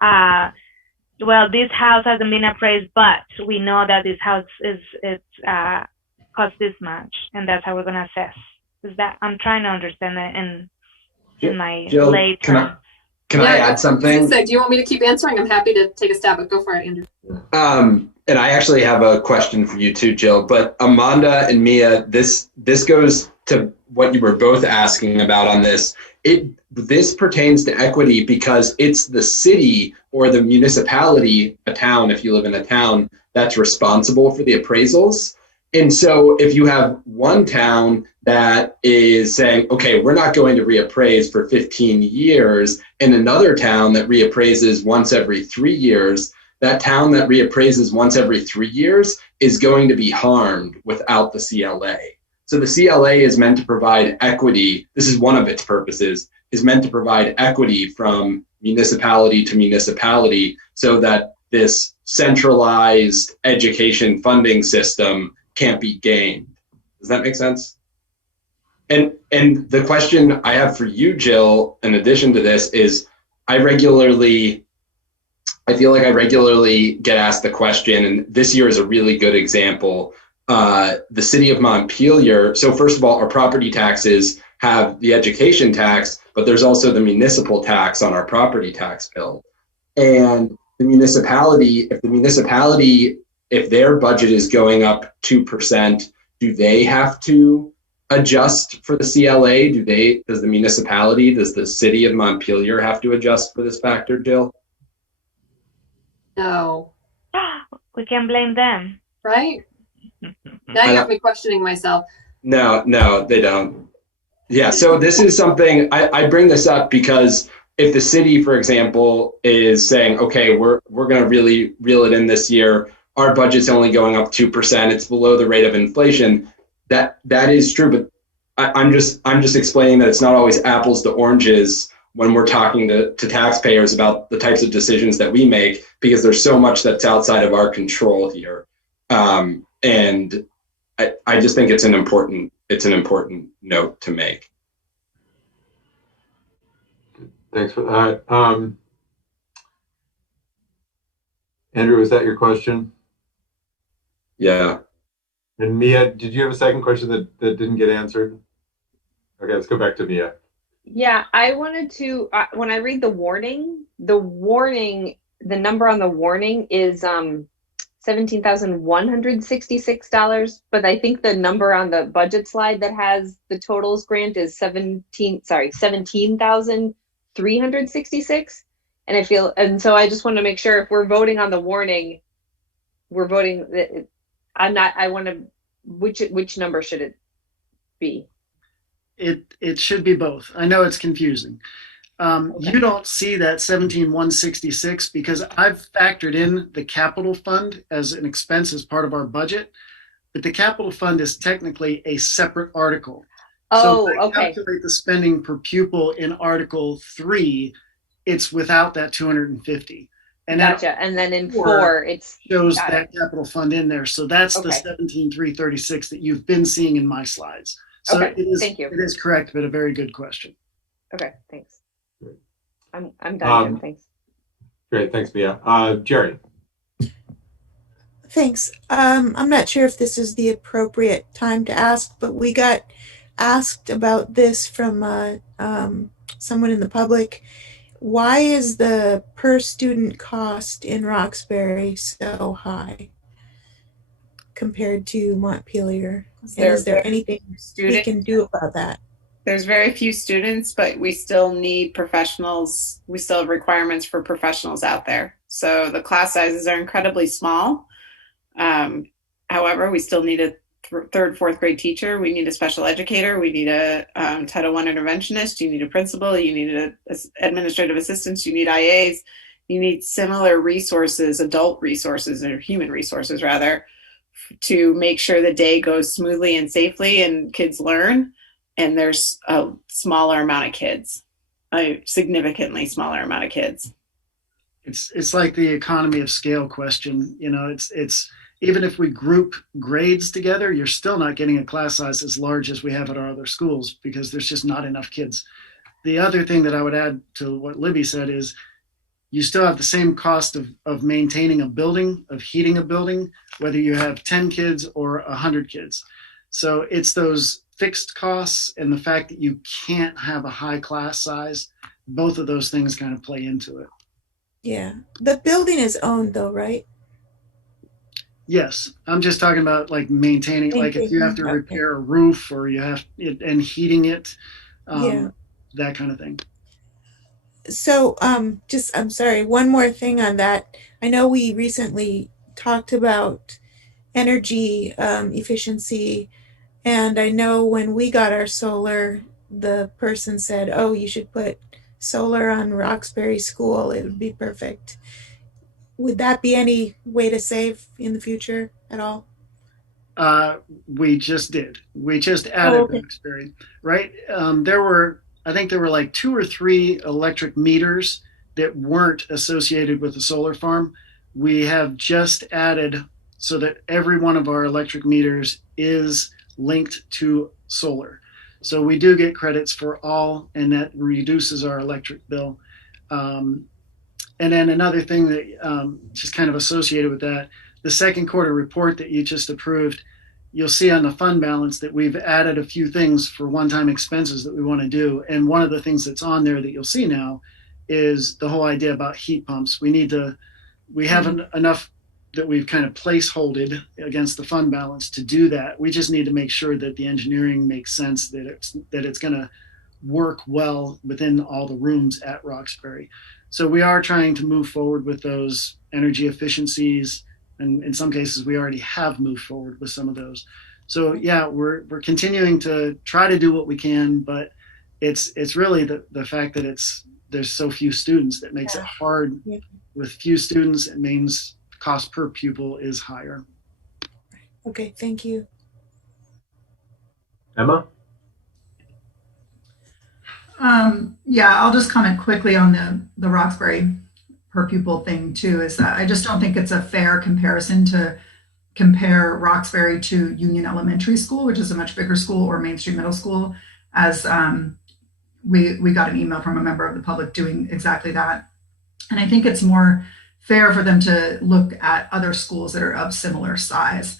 Well, this house hasn't been appraised, but we know that this house costs this much, and that's how we're gonna assess. Is that I'm trying to understand that in my Jill, lay terms. Can I add something? Do you want me to keep answering? I'm happy to take a stab, but go for it, Andrew. And I actually have a question for you too, Jill. But Amanda and Mia, this goes to what you were both asking about on this. This pertains to equity because it's the city or the municipality, a town, if you live in a town, that's responsible for the appraisals. And so if you have one town that is saying, okay, we're not going to reappraise for 15 years, and another town that reappraises once every 3 years, that town that reappraises once every 3 years is going to be harmed without the CLA. So the CLA is meant to provide equity. This is one of its purposes, is meant to provide equity from municipality to municipality so that this centralized education funding system can't be gamed. Does that make sense? And the question I have for you, Jill, in addition to this, is I feel like I regularly get asked the question, and this year is a really good example. The city of Montpelier, so first of all, our property taxes have the education tax, but there's also the municipal tax on our property tax bill. And the municipality, if their budget is going up 2%, do they have to adjust for the CLA? Does the city of Montpelier have to adjust for this factor, Jill? No. We can blame them. Right? Now you have me questioning myself. No, they don't. Yeah, so this is something, I bring this up because if the city, for example, is saying, okay, we're going to really reel it in this year, our budget's only going up 2%, it's below the rate of inflation, that is true, but I'm just explaining that it's not always apples to oranges when we're talking to taxpayers about the types of decisions that we make, because there's so much that's outside of our control here. And I just think it's an important note to make. Thanks for that. Andrew, was that your question? Yeah. And Mia, did you have a second question that didn't get answered? Okay, let's go back to Mia. Yeah, I wanted to, when I read the number on the warning is $17,166, but I think the number on the budget slide that has the totals grant is 17,366. And so I just want to make sure if we're voting on the warning, we're voting that which number should it be? It should be both. I know it's confusing. Okay. You don't see that 17,166 because I've factored in the capital fund as an expense as part of our budget, but the capital fund is technically a separate article. Oh, so okay. Calculate the spending per pupil in Article 3, it's without that 250. And gotcha. And then in 4, it shows that capital fund in there. So that's the 17,336 that you've been seeing in my slides. So Thank you. It is correct, but a very good question. Okay, thanks. I'm done. Thanks. Great, thanks, Mia. Jerry. Thanks. I'm not sure if this is the appropriate time to ask, but we got asked about this from someone in the public. Why is the per student cost in Roxbury so high compared to Montpelier? And is there anything we can do about that? There's very few students, but we still need professionals. We still have requirements for professionals out there. So the class sizes are incredibly small. However, we still need a third, fourth grade teacher. We need a special educator. We need a Title I interventionist. You need a principal. You need an administrative assistant. You need IAs. You need similar resources, adult resources, or human resources rather, to make sure the day goes smoothly and safely and kids learn. And there's a smaller amount of kids, a significantly smaller amount of kids. It's like the economy of scale question. You know, it's even if we group grades together, you're still not getting a class size as large as we have at our other schools because there's just not enough kids. The other thing that I would add to what Libby said is you still have the same cost of maintaining a building, of heating a building, whether you have 10 kids or 100 kids. So it's those fixed costs and the fact that you can't have a high class size. Both of those things kind of play into it. Yeah. The building is owned though, right? Yes. I'm just talking about like maintaining, like if you have to repair a roof or you have it and heating it, that kind of thing. So I'm sorry, one more thing on that. I know we recently talked about energy efficiency, and I know when we got our solar, the person said, oh, you should put solar on Roxbury School. It would be perfect. Would that be any way to save in the future at all? We just did. We just added Roxbury, right? I think there were like 2 or 3 electric meters that weren't associated with the solar farm. We have just added so that every one of our electric meters is linked to solar. So we do get credits for all, and that reduces our electric bill. And then another thing that just kind of associated with that, the second quarter report that you just approved, you'll see on the fund balance that we've added a few things for one-time expenses that we want to do. And one of the things that's on there that you'll see now is the whole idea about heat pumps. We haven't enough that we've kind of placeholded against the fund balance to do that. We just need to make sure that the engineering makes sense, that it's going to work well within all the rooms at Roxbury. So we are trying to move forward with those energy efficiencies, and in some cases we already have moved forward with some of those. So yeah, we're continuing to try to do what we can, but it's really the fact that there's so few students that makes it hard. With few students, it means cost per pupil is higher. Okay, thank you. Emma? Yeah, I'll just comment quickly on the Roxbury per pupil thing too, is that I just don't think it's a fair comparison to compare Roxbury to Union Elementary School, which is a much bigger school, or Main Street Middle School, as we got an email from a member of the public doing exactly that. And I think it's more fair for them to look at other schools that are of similar size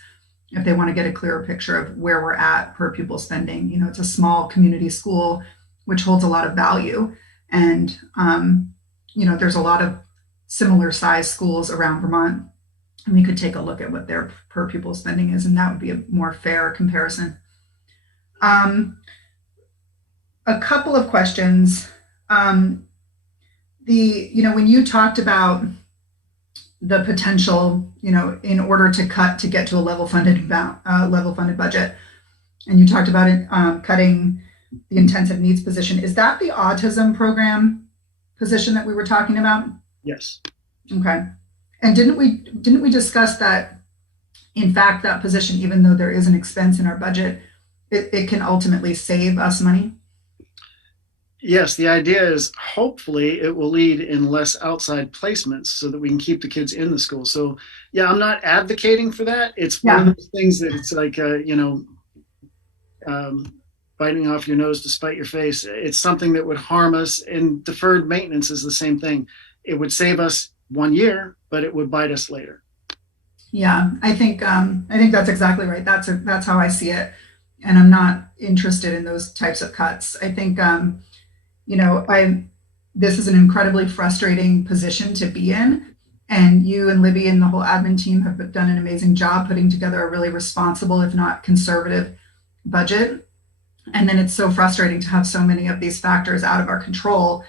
if they want to get a clearer picture of where we're at per pupil spending. You know, it's a small community school, which holds a lot of value. And, you know, there's a lot of similar size schools around Vermont, and we could take a look at what their per pupil spending is, and that would be a more fair comparison. A couple of questions. When you talked about the potential, in order to cut to get to a level funded budget, and you talked about it, cutting the intensive needs position. Is that the autism program position that we were talking about? Yes. Okay. And didn't we discuss that, in fact, that position, even though there is an expense in our budget, it can ultimately save us money? Yes, the idea is hopefully it will lead in less outside placements so that we can keep the kids in the school. So yeah, I'm not advocating for that. It's one of those things that it's like, biting off your nose to spite your face. It's something that would harm us, and deferred maintenance is the same thing. It would save us one year, but it would bite us later. Yeah, I think that's exactly right. That's how I see it, and I'm not interested in those types of cuts. I think this is an incredibly frustrating position to be in, and you and Libby and the whole admin team have done an amazing job putting together a really responsible, if not conservative, budget. And then it's so frustrating to have so many of these factors out of our control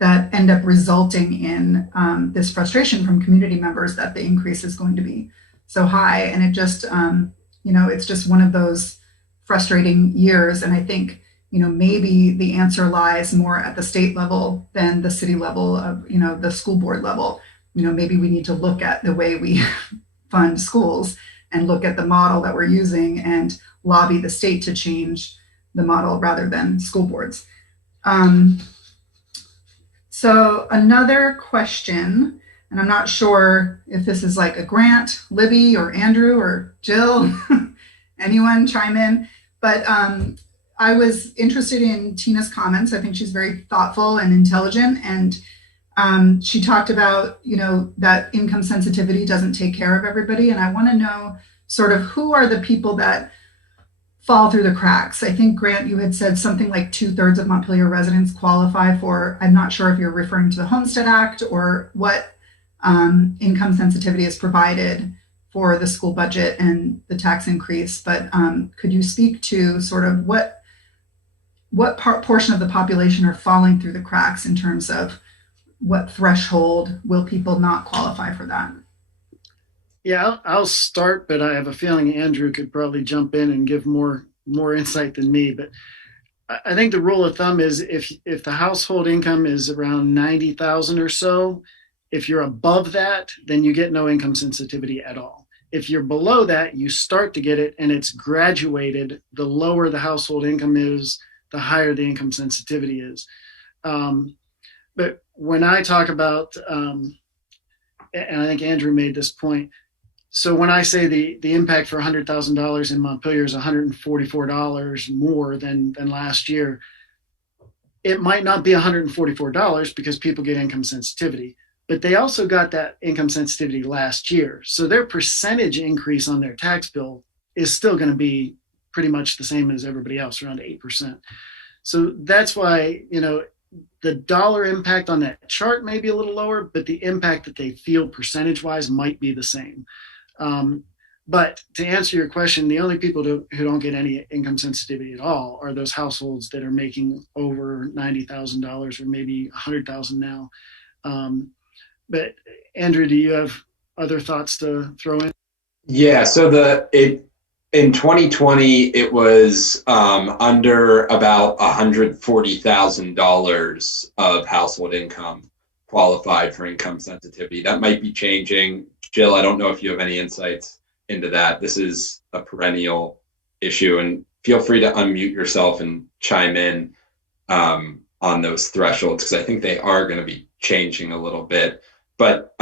that end up resulting in this frustration from community members that the increase is going to be so high. And it just, it's just one of those frustrating years. And I think, maybe the answer lies more at the state level than the city level of, the school board level. Maybe we need to look at the way we fund schools and look at the model that we're using and lobby the state to change the model rather than school boards. So another question, and I'm not sure if this is like a Grant, Libby, or Andrew, or Jill, anyone chime in, but I was interested in Tina's comments. I think she's very thoughtful and intelligent, and she talked about, that income sensitivity doesn't take care of everybody, and I want to know sort of who are the people that fall through the cracks. I think, Grant, you had said something like 2/3 of Montpelier residents qualify for, I'm not sure if you're referring to the Homestead Act or what income sensitivity is provided for the school budget and the tax increase, but could you speak to sort of what portion of the population are falling through the cracks in terms of what threshold will people not qualify for that? Yeah, I'll start, but I have a feeling Andrew could probably jump in and give more insight than me. But I think the rule of thumb is if the household income is around 90,000 or so, if you're above that, then you get no income sensitivity at all. If you're below that, you start to get it, and it's graduated. The lower the household income is, the higher the income sensitivity is. But when I talk about, and I think Andrew made this point, so when I say the impact for $100,000 in Montpelier is $144 more than last year, it might not be $144 because people get income sensitivity, but they also got that income sensitivity last year. So their percentage increase on their tax bill is still going to be pretty much the same as everybody else, around 8%. So that's why, the dollar impact on that chart may be a little lower, but the impact that they feel percentage-wise might be the same. But to answer your question, the only people who don't get any income sensitivity at all are those households that are making over $90,000 or maybe $100,000 now. But Andrew, do you have other thoughts to throw in? Yeah, so in 2020, it was under about $140,000 of household income qualified for income sensitivity. That might be changing. Jill, I don't know if you have any insights into that. This is a perennial issue, and feel free to unmute yourself and chime in on those thresholds, because I think they are going to be changing a little bit. But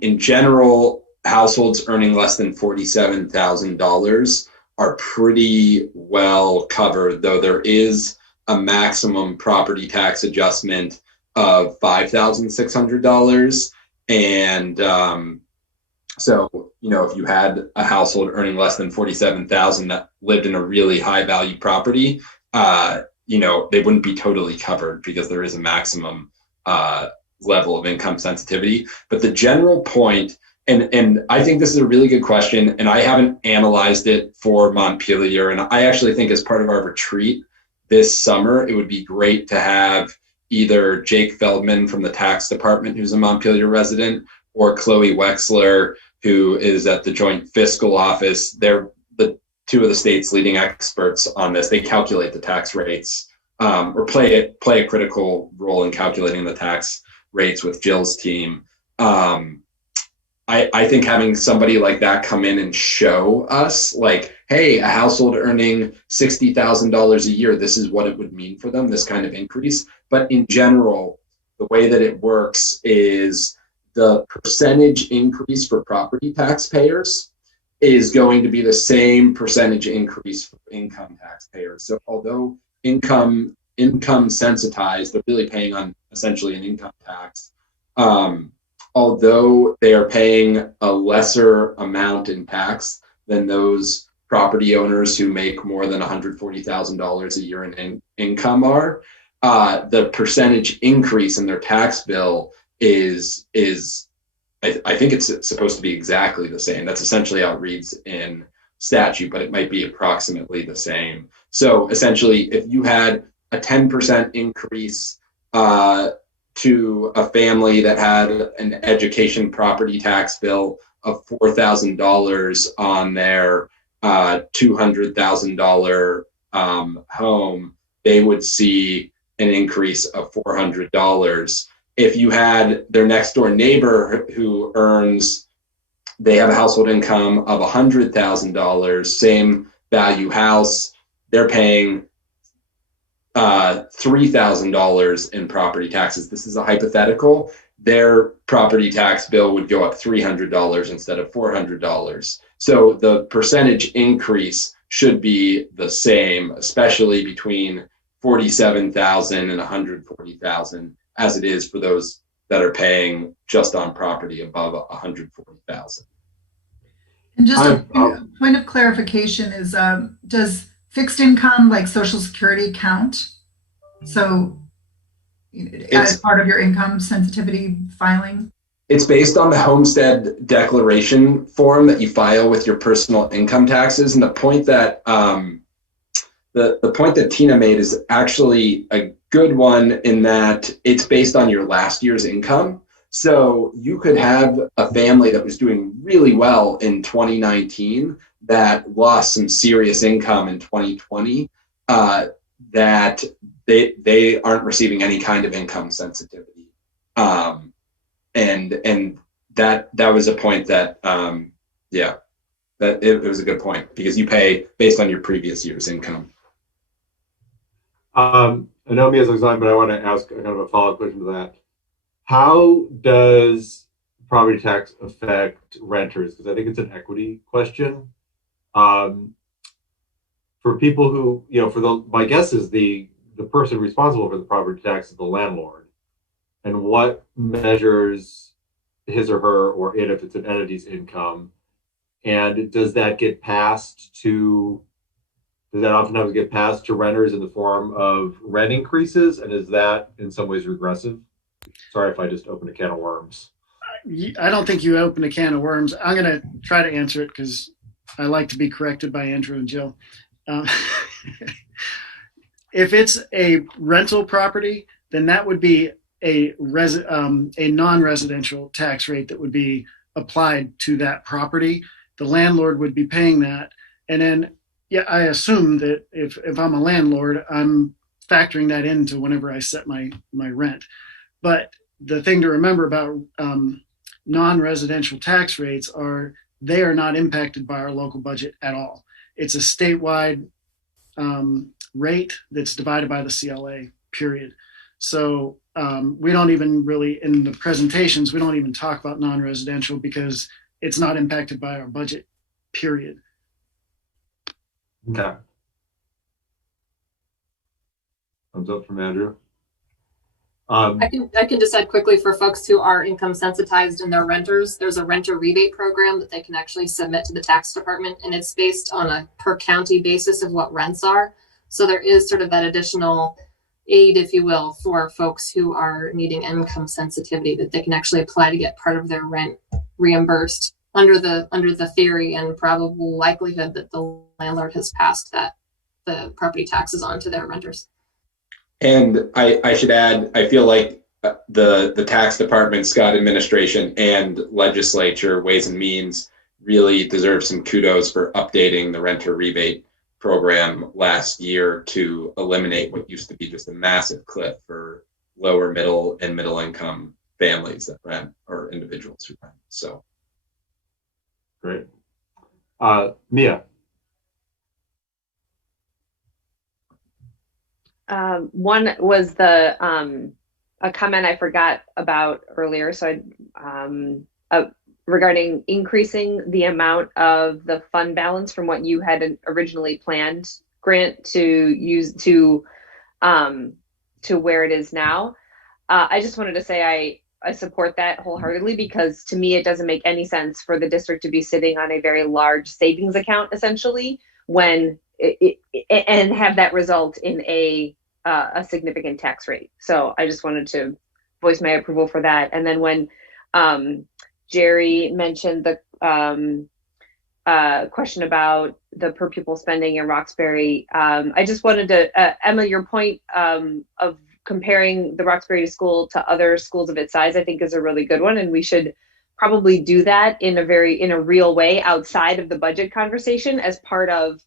in general, households earning less than $47,000 are pretty well covered, though there is a maximum property tax adjustment of $5,600. And so, if you had a household earning less than $47,000 that lived in a really high value property, they wouldn't be totally covered because there is a maximum level of income sensitivity. But the general point, and I think this is a really good question, and I haven't analyzed it for Montpelier, and I actually think as part of our retreat this summer, it would be great to have either Jake Feldman from the tax department, who's a Montpelier resident, or Chloe Wexler, who is at the Joint Fiscal Office. They're the two of the state's leading experts on this. They calculate the tax rates, or play a critical role in calculating the tax rates with Jill's team. I think having somebody like that come in and show us, like, hey, a household earning $60,000 a year, this is what it would mean for them, this kind of increase. But in general, the way that it works is the percentage increase for property taxpayers is going to be the same percentage increase for income taxpayers. So although income sensitized, they're really paying on essentially an income tax. although they are paying a lesser amount in tax than those property owners who make more than $140,000 a year in income are, the percentage increase in their tax bill is I think it's supposed to be exactly the same. That's essentially how it reads in statute, but it might be approximately the same. So essentially, if you had a 10% increase to a family that had an education property tax bill of $4,000 on their $200,000 home, they would see an increase of $400. If you had their next door neighbor who they have a household income of $100,000, same value house, they're paying $3,000 in property taxes. This is a hypothetical. Their property tax bill would go up $300 instead of $400. So the percentage increase should be the same, especially between $47,000 and $140,000, as it is for those that are paying just on property above $140,000. And just a point of clarification is, does fixed income like Social Security count? So as part of your income sensitivity filing? It's based on the homestead declaration form that you file with your personal income taxes. And the point that the point that Tina made is actually a good one, in that it's based on your last year's income. So you could have a family that was doing really well in 2019 that lost some serious income in 2020, that they aren't receiving any kind of income sensitivity. And that was a point that, that it was a good point, because you pay based on your previous year's income. I know Mia's excited, but I want to ask kind of a follow-up question to that. How does property tax affect renters? Because I think it's an equity question. For people who, my guess is the person responsible for the property tax is the landlord. And what measures his or her, or it, if it's an entity's income, and does that oftentimes get passed to renters in the form of rent increases? And is that in some ways regressive? Sorry if I just opened a can of worms. I don't think you opened a can of worms. I'm going to try to answer it because I like to be corrected by Andrew and Jill. If it's a rental property, then that would be a non-residential tax rate that would be applied to that property. The landlord would be paying that. And then, I assume that if I'm a landlord, I'm factoring that into whenever I set my rent. But the thing to remember about non-residential tax rates they are not impacted by our local budget at all. It's a statewide rate that's divided by the CLA, period. So we don't even really, in the presentations, we don't even talk about non-residential because it's not impacted by our budget, period. Okay. Thumbs up from Andrew. I can just add quickly, for folks who are income sensitized and they're renters, there's a renter rebate program that they can actually submit to the tax department, and it's based on a per county basis of what rents are. So there is sort of that additional aid, if you will, for folks who are needing income sensitivity, that they can actually apply to get part of their rent reimbursed under the theory and probable likelihood that the landlord has passed the property taxes on to their renters. And I should add, I feel like the tax department, Scott administration, and legislature, Ways and Means, really deserve some kudos for updating the renter rebate program last year to eliminate what used to be just a massive cliff for lower middle and middle income families that rent, or individuals who rent. So great. Mia. One was a comment I forgot about earlier. So regarding increasing the amount of the fund balance from what you had originally planned, Grant, to use to where it is now. I just wanted to say support that wholeheartedly, because to me, it doesn't make any sense for the district to be sitting on a very large savings account essentially when and have that result in a significant tax rate. So I just wanted to voice my approval for that. And then when Jerry mentioned the question about the per pupil spending in Roxbury, I just wanted to, Emma, your point of comparing the Roxbury school to other schools of its size, I think is a really good one. And we should probably do that in a real way outside of the budget conversation as part of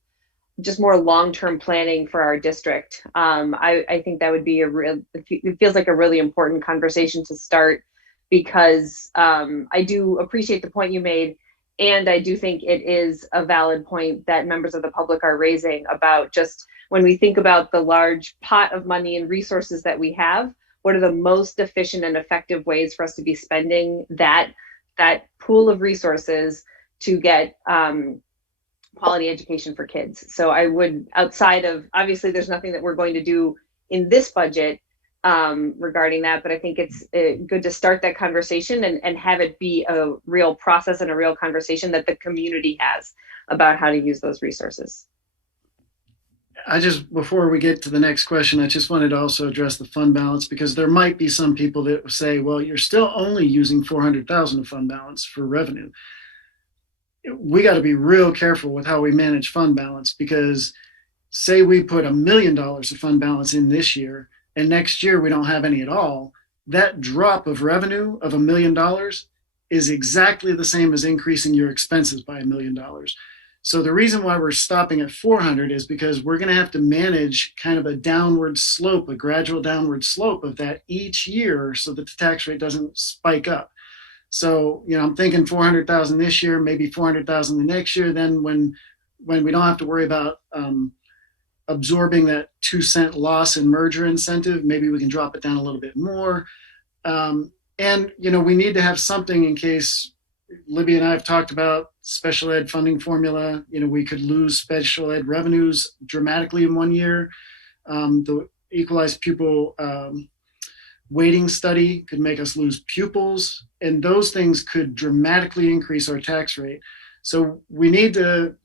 just more long-term planning for our district. I think that would be it feels like a really important conversation to start, because I do appreciate the point you made. And I do think it is a valid point that members of the public are raising about just when we think about the large pot of money and resources that we have, what are the most efficient and effective ways for us to be spending that pool of resources to get quality education for kids. So I would, outside of, obviously there's nothing that we're going to do in this budget regarding that, but I think it's good to start that conversation and have it be a real process and a real conversation that the community has about how to use those resources. Before we get to the next question, I just wanted to also address the fund balance, because there might be some people that say, well, you're still only using 400,000 of fund balance for revenue. We got to be real careful with how we manage fund balance, because say we put $1 million of fund balance in this year and next year we don't have any at all, that drop of revenue of $1 million is exactly the same as increasing your expenses by $1 million. So the reason why we're stopping at 400 is because we're going to have to manage kind of a downward slope, a gradual downward slope of that each year, so that the tax rate doesn't spike up. So, I'm thinking 400,000 this year, maybe 400,000 the next year. Then when we don't have to worry about absorbing that 2-cent loss in merger incentive, maybe we can drop it down a little bit more. And, we need to have something in case Libby and I have talked about special ed funding formula. We could lose special ed revenues dramatically in one year. The equalized pupil weighting study could make us lose pupils, and those things could dramatically increase our tax rate. So we need to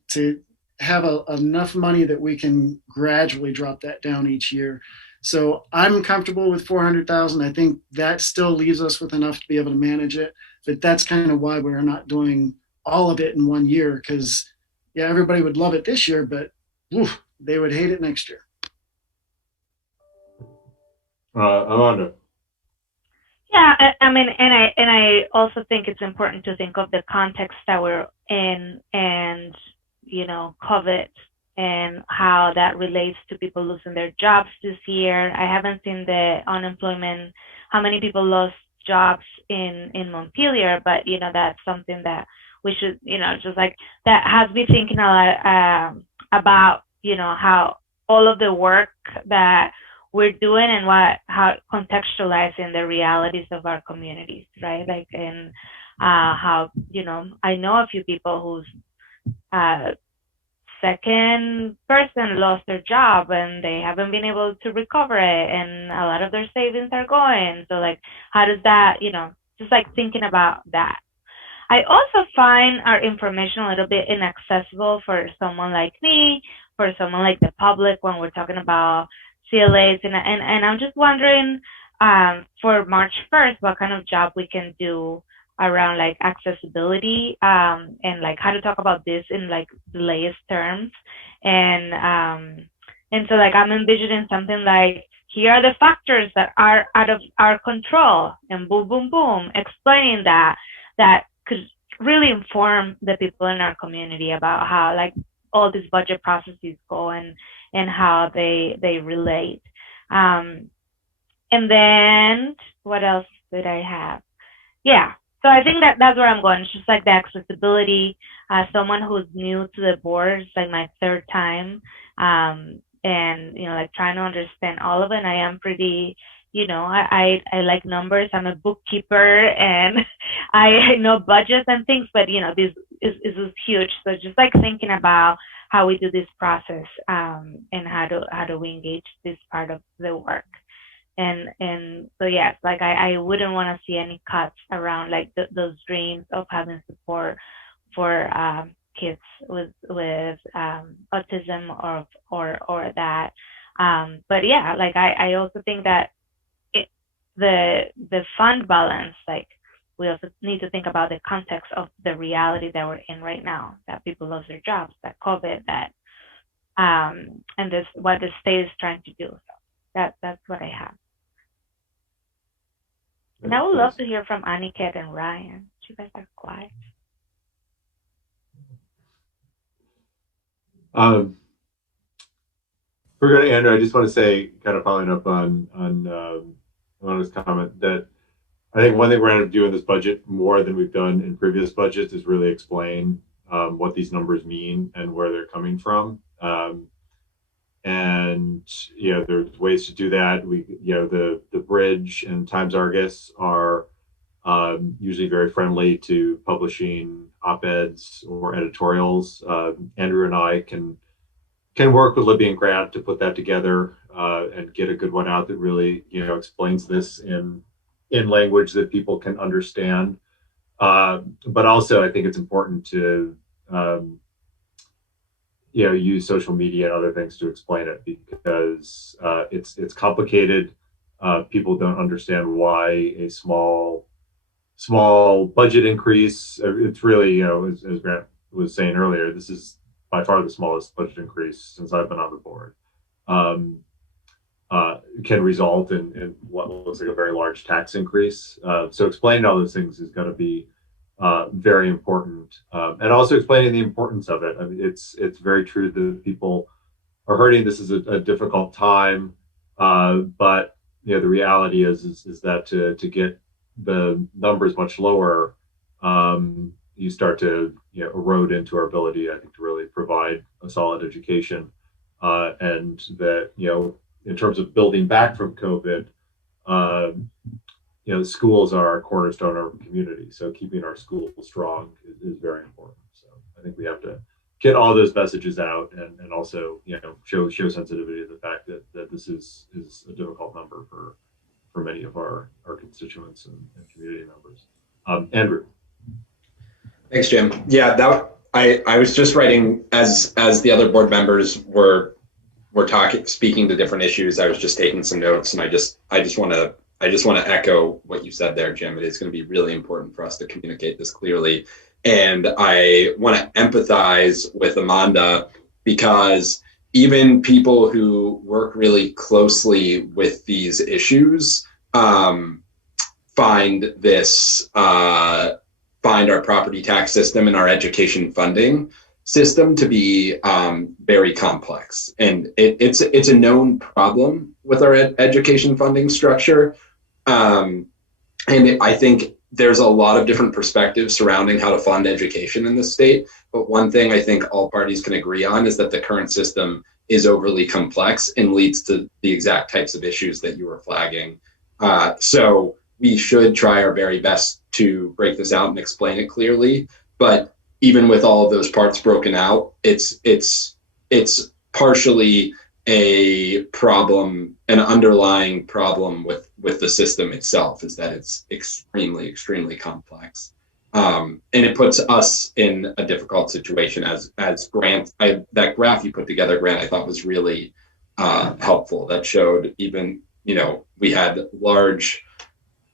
have enough money that we can gradually drop that down each year. So I'm comfortable with 400,000. I think that still leaves us with enough to be able to manage it. But that's kind of why we're not doing all of it in one year, because everybody would love it this year, but they would hate it next year. Amanda. Yeah, I mean, and I also think it's important to think of the context that we're in, and COVID and how that relates to people losing their jobs this year. I haven't seen the unemployment, how many people lost jobs in Montpelier, but that's something that we should, just like that has me thinking a lot about, how all of the work that we're doing and how contextualizing the realities of our communities, right? Like, and how, I know a few people whose second person lost their job and they haven't been able to recover it, and a lot of their savings are going. So like, how does that, just like thinking about that. I also find our information a little bit inaccessible for someone like me, for someone like the public, when we're talking about CLAs, and I'm just wondering for March 1st, what kind of job we can do around like accessibility and like how to talk about this in like the layest terms, and so like I'm envisioning something like, here are the factors that are out of our control, and boom, boom, boom, explaining that could really inform the people in our community about how like all these budget processes go and how they relate. And then what else did I have? Yeah. So I think that's where I'm going. It's just like the accessibility. Someone who's new to the board, it's like my third time, and like trying to understand all of it. And I am pretty, I like numbers. I'm a bookkeeper, and I know budgets and things. But this is huge. So just like thinking about how we do this process, and how do we engage this part of the work. And so yes, like I wouldn't want to see any cuts around like those dreams of having support for kids with autism or that. But yeah, like I also think that the fund balance, like we also need to think about the context of the reality that we're in right now, that people lose their jobs, that COVID, that and this what the state is trying to do. So that's what I have. And I would love to hear from Aniket and Ryan. You guys are quiet. We're going to Andrew. I just want to say, kind of following up on his comment, that I think one thing we're going to do in this budget more than we've done in previous budgets is really explain what these numbers mean and where they're coming from. And there's ways to do that. The Bridge and Times Argus are usually very friendly to publishing op-eds or editorials. Andrew and I can work with Libby and Grant to put that together and get a good one out that really explains this in language that people can understand. But also, I think it's important to use social media and other things to explain it, because it's complicated. People don't understand why a small budget increase. It's really, as Grant was saying earlier, this is by far the smallest budget increase since I've been on the board. Can result in what looks like a very large tax increase. So explaining all those things is going to be very important, and also explaining the importance of it. I mean, it's very true that people are hurting. This is a difficult time, but the reality is that to get the numbers much lower, you start to erode into our ability, I think, to really provide a solid education, and that in terms of building back from COVID. Schools are our cornerstone of our community. So keeping our schools strong is very important. So I think we have to get all those messages out and also, show sensitivity to the fact that this is a difficult number for many of our constituents and community members. Andrew. Thanks, Jim. Yeah, I was just writing as the other board members were speaking to different issues. I was just taking some notes, and I just want to echo what you said there, Jim. It is going to be really important for us to communicate this clearly. And I want to empathize with Amanda, because even people who work really closely with these issues find our property tax system and our education funding system to be very complex. And it's a known problem with our education funding structure. And I think there's a lot of different perspectives surrounding how to fund education in the state. But one thing I think all parties can agree on is that the current system is overly complex and leads to the exact types of issues that you were flagging. So we should try our very best to break this out and explain it clearly. But even with all of those parts broken out, it's partially a problem, an underlying problem with the system itself, is that it's extremely complex. And it puts us in a difficult situation as Grant. That graph you put together, Grant, I thought was really helpful. That showed even, we had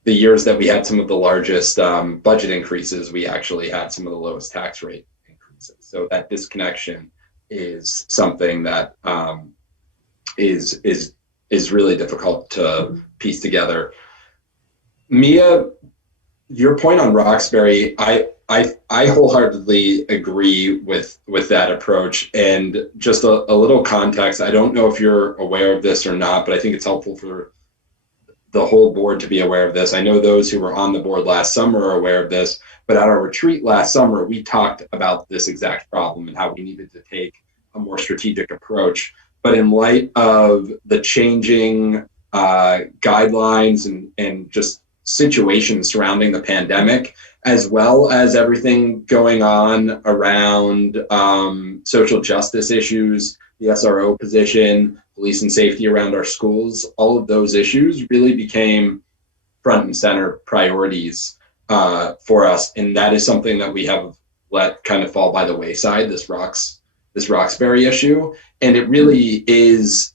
the years that we had some of the largest budget increases, we actually had some of the lowest tax rate increases. So that disconnection is something that is really difficult to piece together. Mia, your point on Roxbury, I wholeheartedly agree with that approach. And just a little context, I don't know if you're aware of this or not, but I think it's helpful for the whole board to be aware of this. I know those who were on the board last summer are aware of this, but at our retreat last summer, we talked about this exact problem and how we needed to take a more strategic approach. But in light of the changing guidelines and just situations surrounding the pandemic, as well as everything going on around social justice issues, the SRO position, police and safety around our schools, all of those issues really became front and center priorities for us. And that is something that we have let kind of fall by the wayside, this Roxbury issue. And it really is,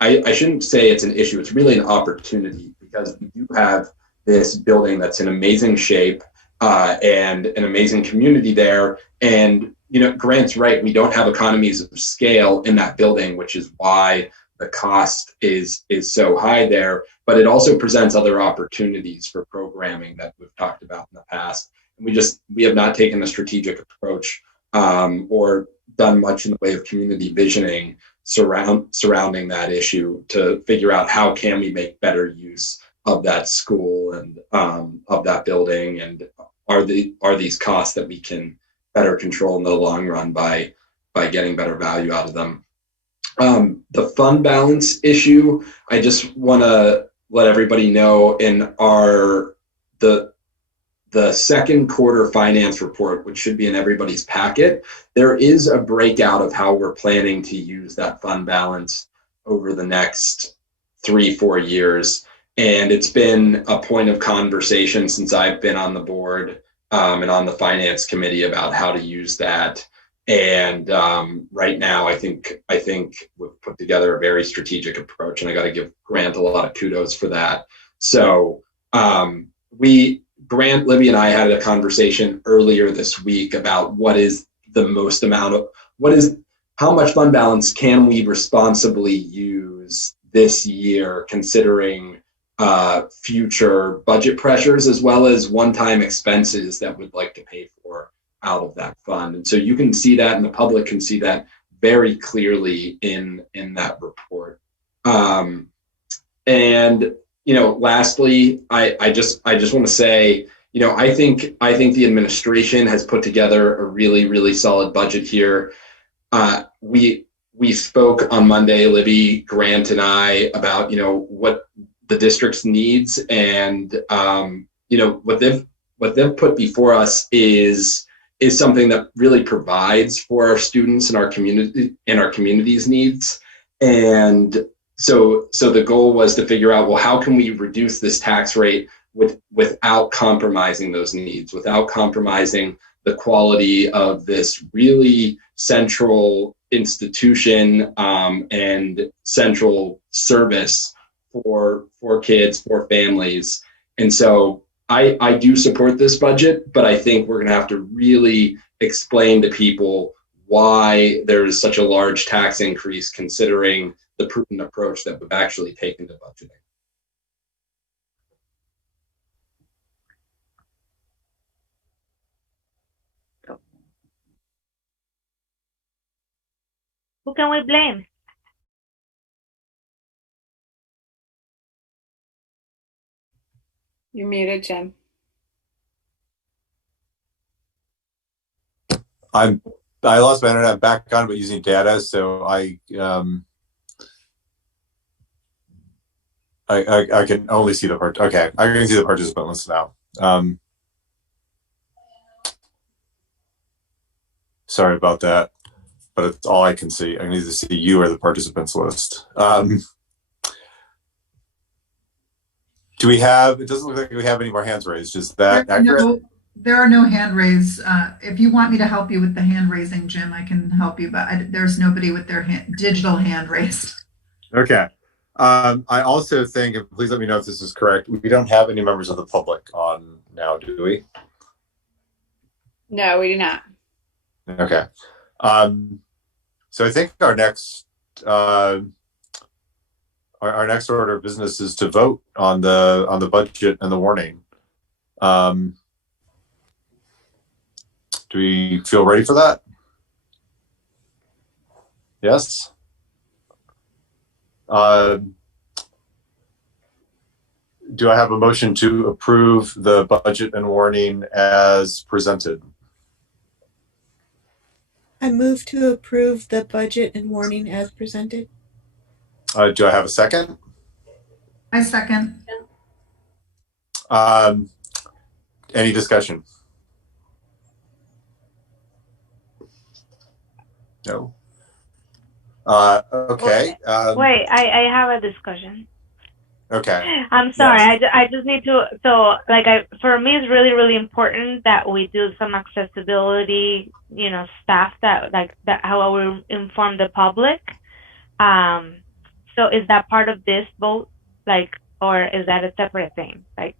I shouldn't say it's an issue, it's really an opportunity, because we do have this building that's in amazing shape and an amazing community there. And, you know, Grant's right, we don't have economies of scale in that building, which is why the cost is so high there. But it also presents other opportunities for programming that we've talked about in the past. And we have not taken a strategic approach or done much in the way of community visioning surrounding that issue to figure out how can we make better use of that school and of that building, and are these costs that we can better control in the long run by getting better value out of them. The fund balance issue, I just want to let everybody know, in the second quarter finance report, which should be in everybody's packet, there is a breakout of how we're planning to use that fund balance over the next 3-4 years. And it's been a point of conversation since I've been on the board and on the finance committee about how to use that. And right now, I think we've put together a very strategic approach, and I got to give Grant a lot of kudos for that. So Grant, Libby, and I had a conversation earlier this week about what is the most amount of, how much fund balance can we responsibly use this year, considering future budget pressures, as well as one-time expenses that we'd like to pay for out of that fund. And so you can see that, and the public can see that very clearly in that report. And you know, lastly, I just want to say, you know, I think the administration has put together a really, really solid budget here. We spoke on Monday, Libby, Grant, and I, about, you know, what the district's needs, and you know, what they've put before us is something that really provides for our students and our community and our community's needs. And so the goal was to figure out, well, how can we reduce this tax rate without compromising those needs, without compromising the quality of this really central institution and central service for kids, for families. And so I do support this budget, but I think we're going to have to really explain to people why there's such a large tax increase, considering the prudent approach that we've actually taken to budgeting. Who can we blame? You're muted, Jim. I lost my internet, back on, but using data, so I can only see the part. Okay, I can see the participant list now. Sorry about that, but it's all I can see. I need to see you or the participants list. Do we have? It doesn't look like we have any more hands raised. Is that accurate? There are no hand raised. If you want me to help you with the hand raising, Jim, I can help you, but there's nobody with their digital hand raised. Okay. I also think, and please let me know if this is correct, we don't have any members of the public on now, do we? No, we do not. Okay. So I think our next order of business is to vote on the budget and the warning. Do we feel ready for that? Yes. Do I have a motion to approve the budget and warning as presented? I move to approve the budget and warning as presented. Do I have a second? I second. Any discussion? No. Okay. Wait, I have a discussion. Okay. I'm sorry. Yes. I just need to. So, like, for me, it's really, really important that we do some accessibility, stuff that how we inform the public. So is that part of this vote, or is that a separate thing? I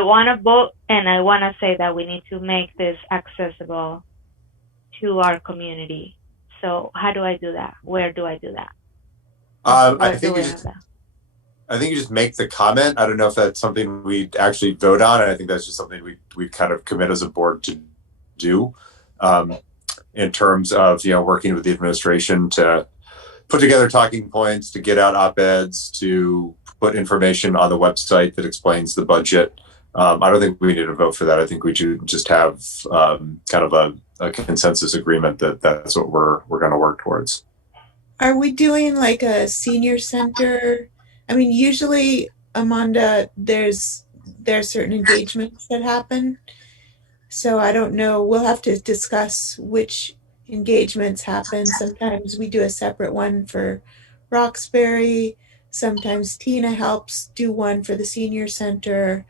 want to vote and I want to say that we need to make this accessible to our community. So how do I do that? Where do I do that? I think you just make the comment. I don't know if that's something we actually vote on. I think that's just something we kind of commit as a board to do, in terms of working with the administration to put together talking points, to get out op-eds, to put information on the website that explains the budget. I don't think we need to vote for that. I think we should just have kind of a consensus agreement that that's what we're going to work towards. Are we doing like a senior center? I mean, usually, Amanda, there are certain engagements that happen. So I don't know. We'll have to discuss which engagements happen. Sometimes we do a separate one for Roxbury. Sometimes Tina helps do one for the senior center.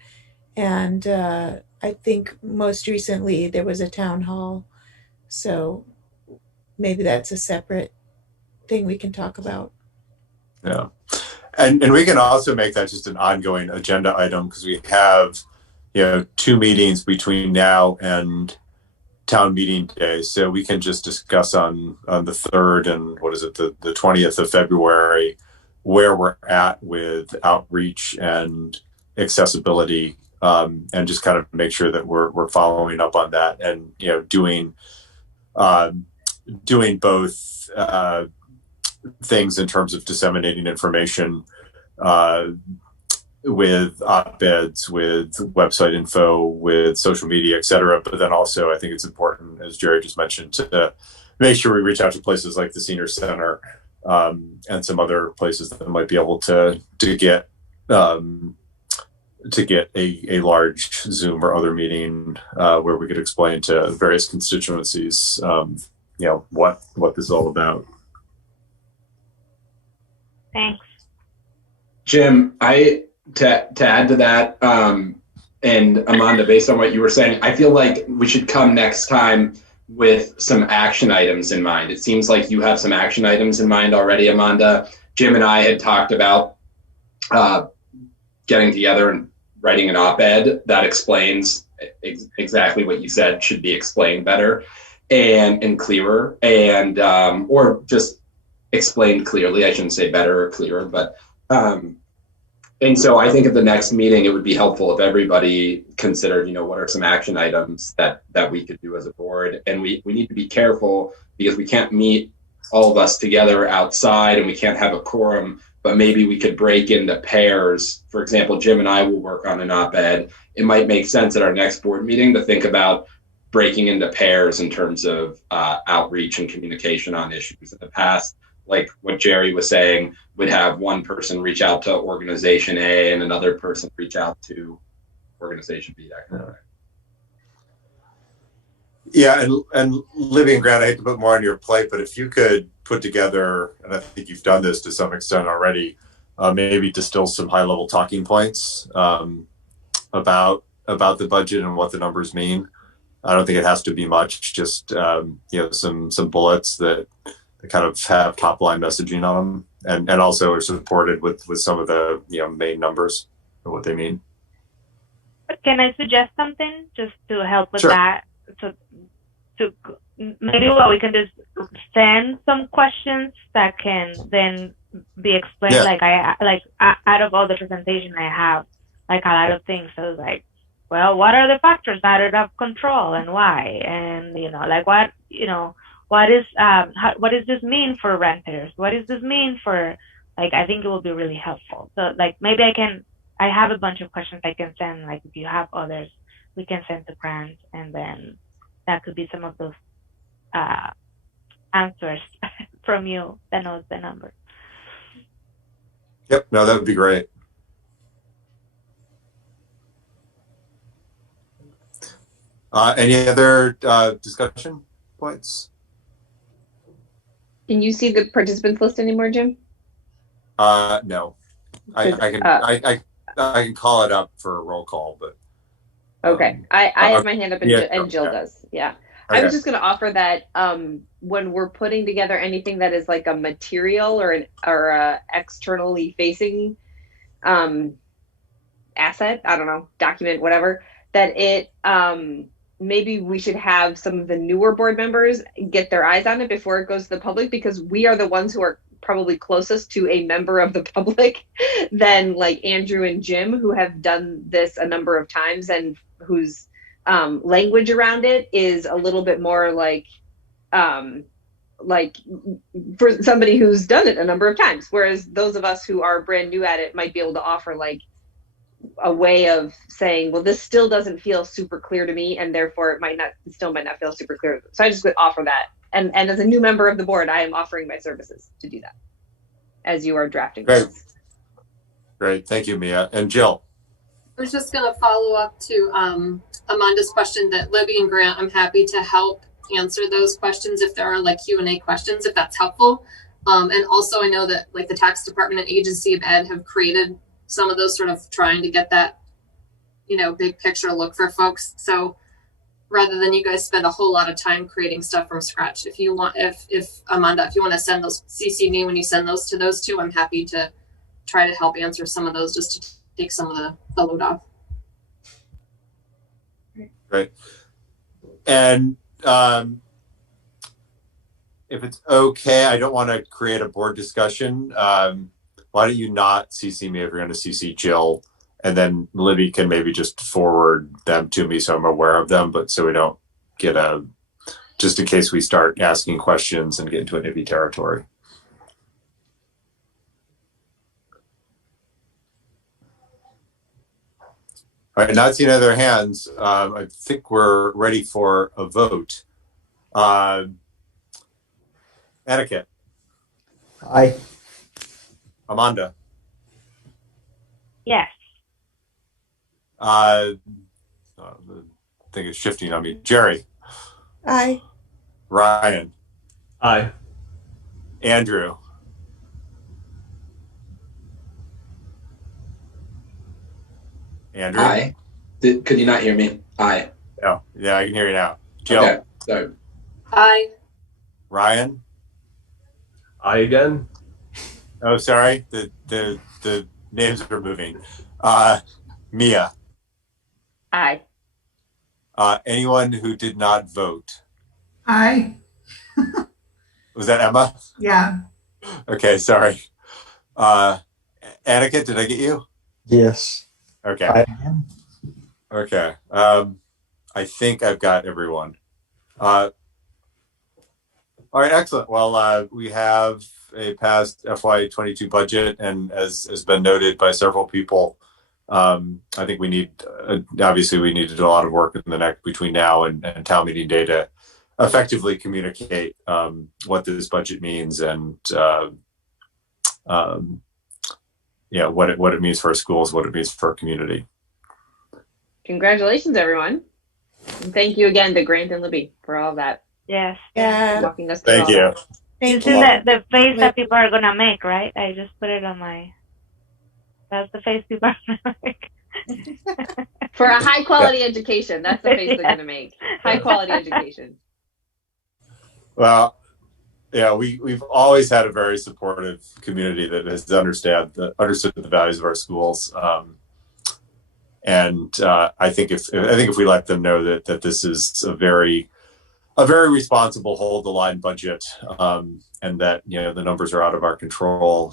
And I think most recently there was a town hall. So maybe that's a separate thing we can talk about. Yeah. And we can also make that just an ongoing agenda item, because we have, 2 meetings between now and town meeting day. So we can just discuss on the 3rd and the 20th of February, where we're at with outreach and accessibility, and just kind of make sure that we're following up on that, and, doing both things in terms of disseminating information, with op-eds, with website info, with social media, et cetera. But then also, I think it's important, as Jerry just mentioned, to make sure we reach out to places like the Senior Center, and some other places that might be able to get a large Zoom or other meeting, where we could explain to various constituencies, what this is all about. Thanks. Jim, to add to that, and Amanda, based on what you were saying, I feel like we should come next time with some action items in mind. It seems like you have some action items in mind already, Amanda. Jim and I had talked about getting together and writing an op-ed that explains exactly what you said should be explained better and clearer, and or just explained clearly. I shouldn't say better or clearer, but and so I think at the next meeting, it would be helpful if everybody considered, what are some action items that we could do as a board. And we need to be careful, because we can't meet all of us together outside, and we can't have a quorum, but maybe we could break into pairs. For example, Jim and I will work on an op-ed. It might make sense at our next board meeting to think about breaking into pairs in terms of outreach and communication on issues. In the past, like what Jerry was saying, would have one person reach out to organization A and another person reach out to organization B. Yeah, and Libby and Grant, I hate to put more on your plate, but if you could put together, and I think you've done this to some extent already, maybe distill some high-level talking points, about the budget and what the numbers mean. I don't think it has to be much, just some bullets that kind of have top line messaging on them, and also are supported with some of the main numbers and what they mean. Can I suggest something just to help with Sure. that? So maybe what we can do is send some questions that can then be explained. Yeah. Out of all the presentation I have, a lot of things. So what are the factors that are out of control and why? And what does this mean for renters? What does this mean for, I think it will be really helpful. So maybe I have a bunch of questions I can send, if you have others, we can send to Grant, and then that could be some of those answers from you that knows the number. Yep, no, that would be great. Any other discussion points? Can you see the participants list anymore, Jim? No. I can call it up for a roll call, but okay. I have my hand up and Jill does. Yeah. Okay. I was just going to offer that when we're putting together anything that is like a material or a externally facing asset, I don't know, document, whatever, that it maybe we should have some of the newer board members get their eyes on it before it goes to the public, because we are the ones who are probably closest to a member of the public than like Andrew and Jim, who have done this a number of times and whose language around it is a little bit more like for somebody who's done it a number of times, whereas those of us who are brand new at it might be able to offer like a way of saying, well, this still doesn't feel super clear to me, and therefore it might not feel super clear. So I just would offer that. And as a new member of the board, I am offering my services to do that as you are drafting. Great. Thank you, Mia. And Jill. I was just going to follow up to Amanda's question that Libby and Grant, I'm happy to help answer those questions if there are like Q&A questions, if that's helpful. And also I know that like the tax department and agency of ed have created some of those, sort of trying to get that, big picture look for folks. So rather than you guys spend a whole lot of time creating stuff from scratch, if you want, if Amanda, if you want to send those, CC me when you send those to those two, I'm happy to try to help answer some of those just to take some of the load off. Great. And if it's okay, I don't want to create a board discussion. Why don't you not CC me if you're going to CC Jill, and then Libby can maybe just forward them to me so I'm aware of them, but so we don't get just in case we start asking questions and get into an iffy territory. All right, not seeing other hands. I think we're ready for a vote. Etiquette. Aye. Amanda. Yes. I think it's shifting on me. Jerry. Aye. Ryan. Aye. Andrew. Andrew. Aye. Could you not hear me? Aye. Oh, yeah, I can hear you now. Jill. Okay. Sorry. Aye. Ryan. Aye again. Oh, sorry. The names are moving. Mia. Aye. Anyone who did not vote? Aye. Was that Emma? Yeah. Okay, sorry. Annika, did I get you? Yes. Okay. Aye. Okay. I think I've got everyone. All right, excellent. Well, we have a passed FY22 budget, and as has been noted by several people, I think we need, obviously we need to do a lot of work between now and town meeting day to effectively communicate what this budget means and what it means for our schools, what it means for our community. Congratulations, everyone. And thank you again to Grant and Libby for all that. Yes. Yeah. Walking us through Thank all you. that. This is the face that people are gonna make, right? I just put it on my. That's the face people are gonna make. For a high quality education, that's the face they're gonna make. High quality education. Well, yeah, we've always had a very supportive community that has understood the values of our schools, and I think if we let them know that this is a very responsible hold the line budget, and that the numbers are out of our control,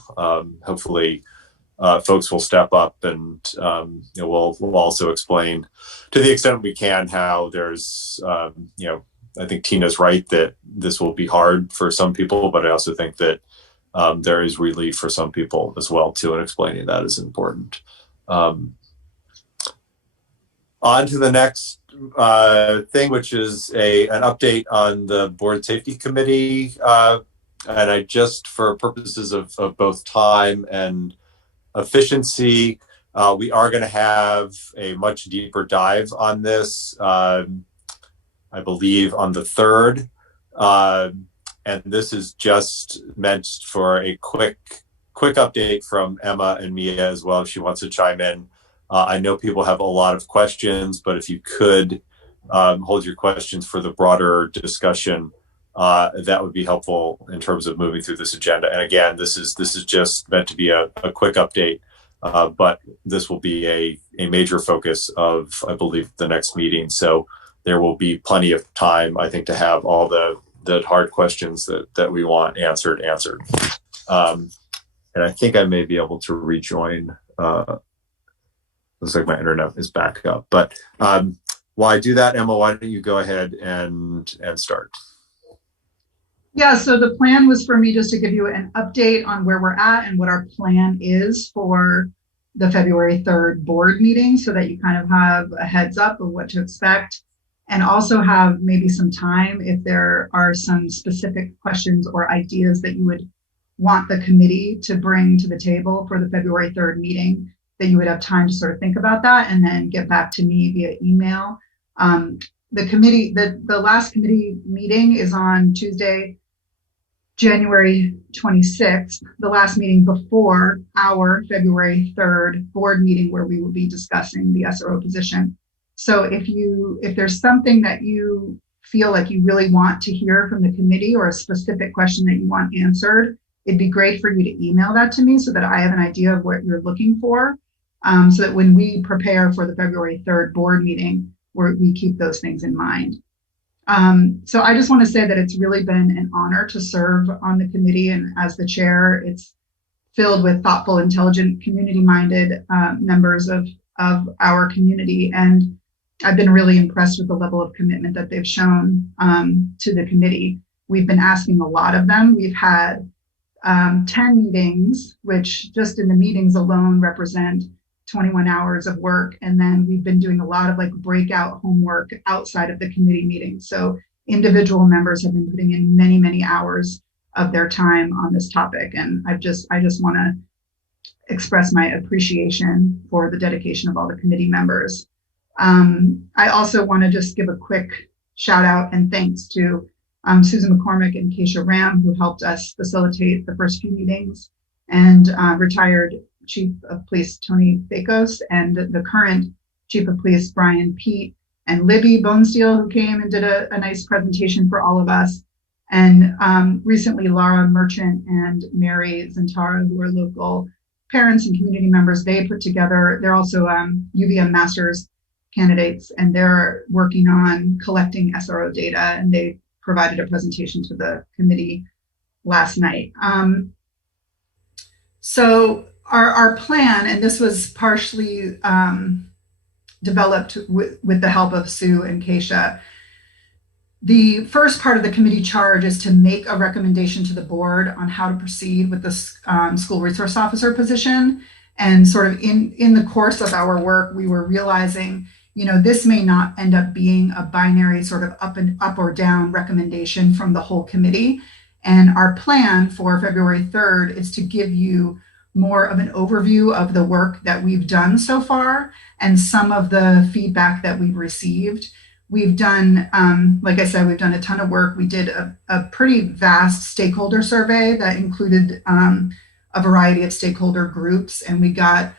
hopefully folks will step up, and we'll also explain to the extent we can how there's I think Tina's right that this will be hard for some people, but I also think that there is relief for some people as well too, and explaining that is important. On to the next thing, which is an update on the board safety committee, and I just, for purposes of both time and efficiency, we are going to have a much deeper dive on this, I believe on the 3rd, And this is just meant for a quick update from Emma and Mia as well, if she wants to chime in. I know people have a lot of questions, but if you could hold your questions for the broader discussion, that would be helpful in terms of moving through this agenda. And again, this is just meant to be a quick update, but this will be a major focus of, I believe, the next meeting. So there will be plenty of time, I think, to have all the hard questions that we want answered. And I think I may be able to rejoin. Looks like my internet is back up. But while I do that, Emma, why don't you go ahead and start? Yeah, so the plan was for me just to give you an update on where we're at and what our plan is for the February 3rd board meeting, so that you kind of have a heads up of what to expect, and also have maybe some time if there are some specific questions or ideas that you would want the committee to bring to the table for the February 3rd meeting, that you would have time to sort of think about that and then get back to me via email. The last committee meeting is on Tuesday, January 26th, the last meeting before our February 3rd board meeting, where we will be discussing the SRO position. So if there's something that you feel like you really want to hear from the committee, or a specific question that you want answered, it'd be great for you to email that to me so that I have an idea of what you're looking for, so that when we prepare for the February 3rd board meeting, we keep those things in mind. So I just want to say that it's really been an honor to serve on the committee, and as the chair, it's filled with thoughtful, intelligent, community-minded members of our community, and I've been really impressed with the level of commitment that they've shown to the committee. We've been asking a lot of them. We've had 10 meetings, which just in the meetings alone represent 21 hours of work. And then we've been doing a lot of breakout homework outside of the committee meetings. So individual members have been putting in many, many hours of their time on this topic. And I just want to express my appreciation for the dedication of all the committee members. I also want to just give a quick shout out and thanks to Susan McCormick and Keisha Ram, who helped us facilitate the first few meetings, and retired Chief of Police Tony Bakos, and the current Chief of Police Brian Pete, and Libby Bonesteel, who came and did a nice presentation for all of us. And recently Laura Merchant and Mary Zantara, who are local parents and community members, they put together, they're also UVM Masters candidates, and they're working on collecting SRO data, and they provided a presentation to the committee last night. So our plan, and this was partially developed with the help of Sue and Keisha. The first part of the committee charge is to make a recommendation to the board on how to proceed with the school resource officer position. And sort of in the course of our work, we were realizing, this may not end up being a binary sort of up or down recommendation from the whole committee. And our plan for February 3rd is to give you more of an overview of the work that we've done so far and some of the feedback that we've received. We've done, like I said, we've done a ton of work. We did a pretty vast stakeholder survey that included a variety of stakeholder groups, and we got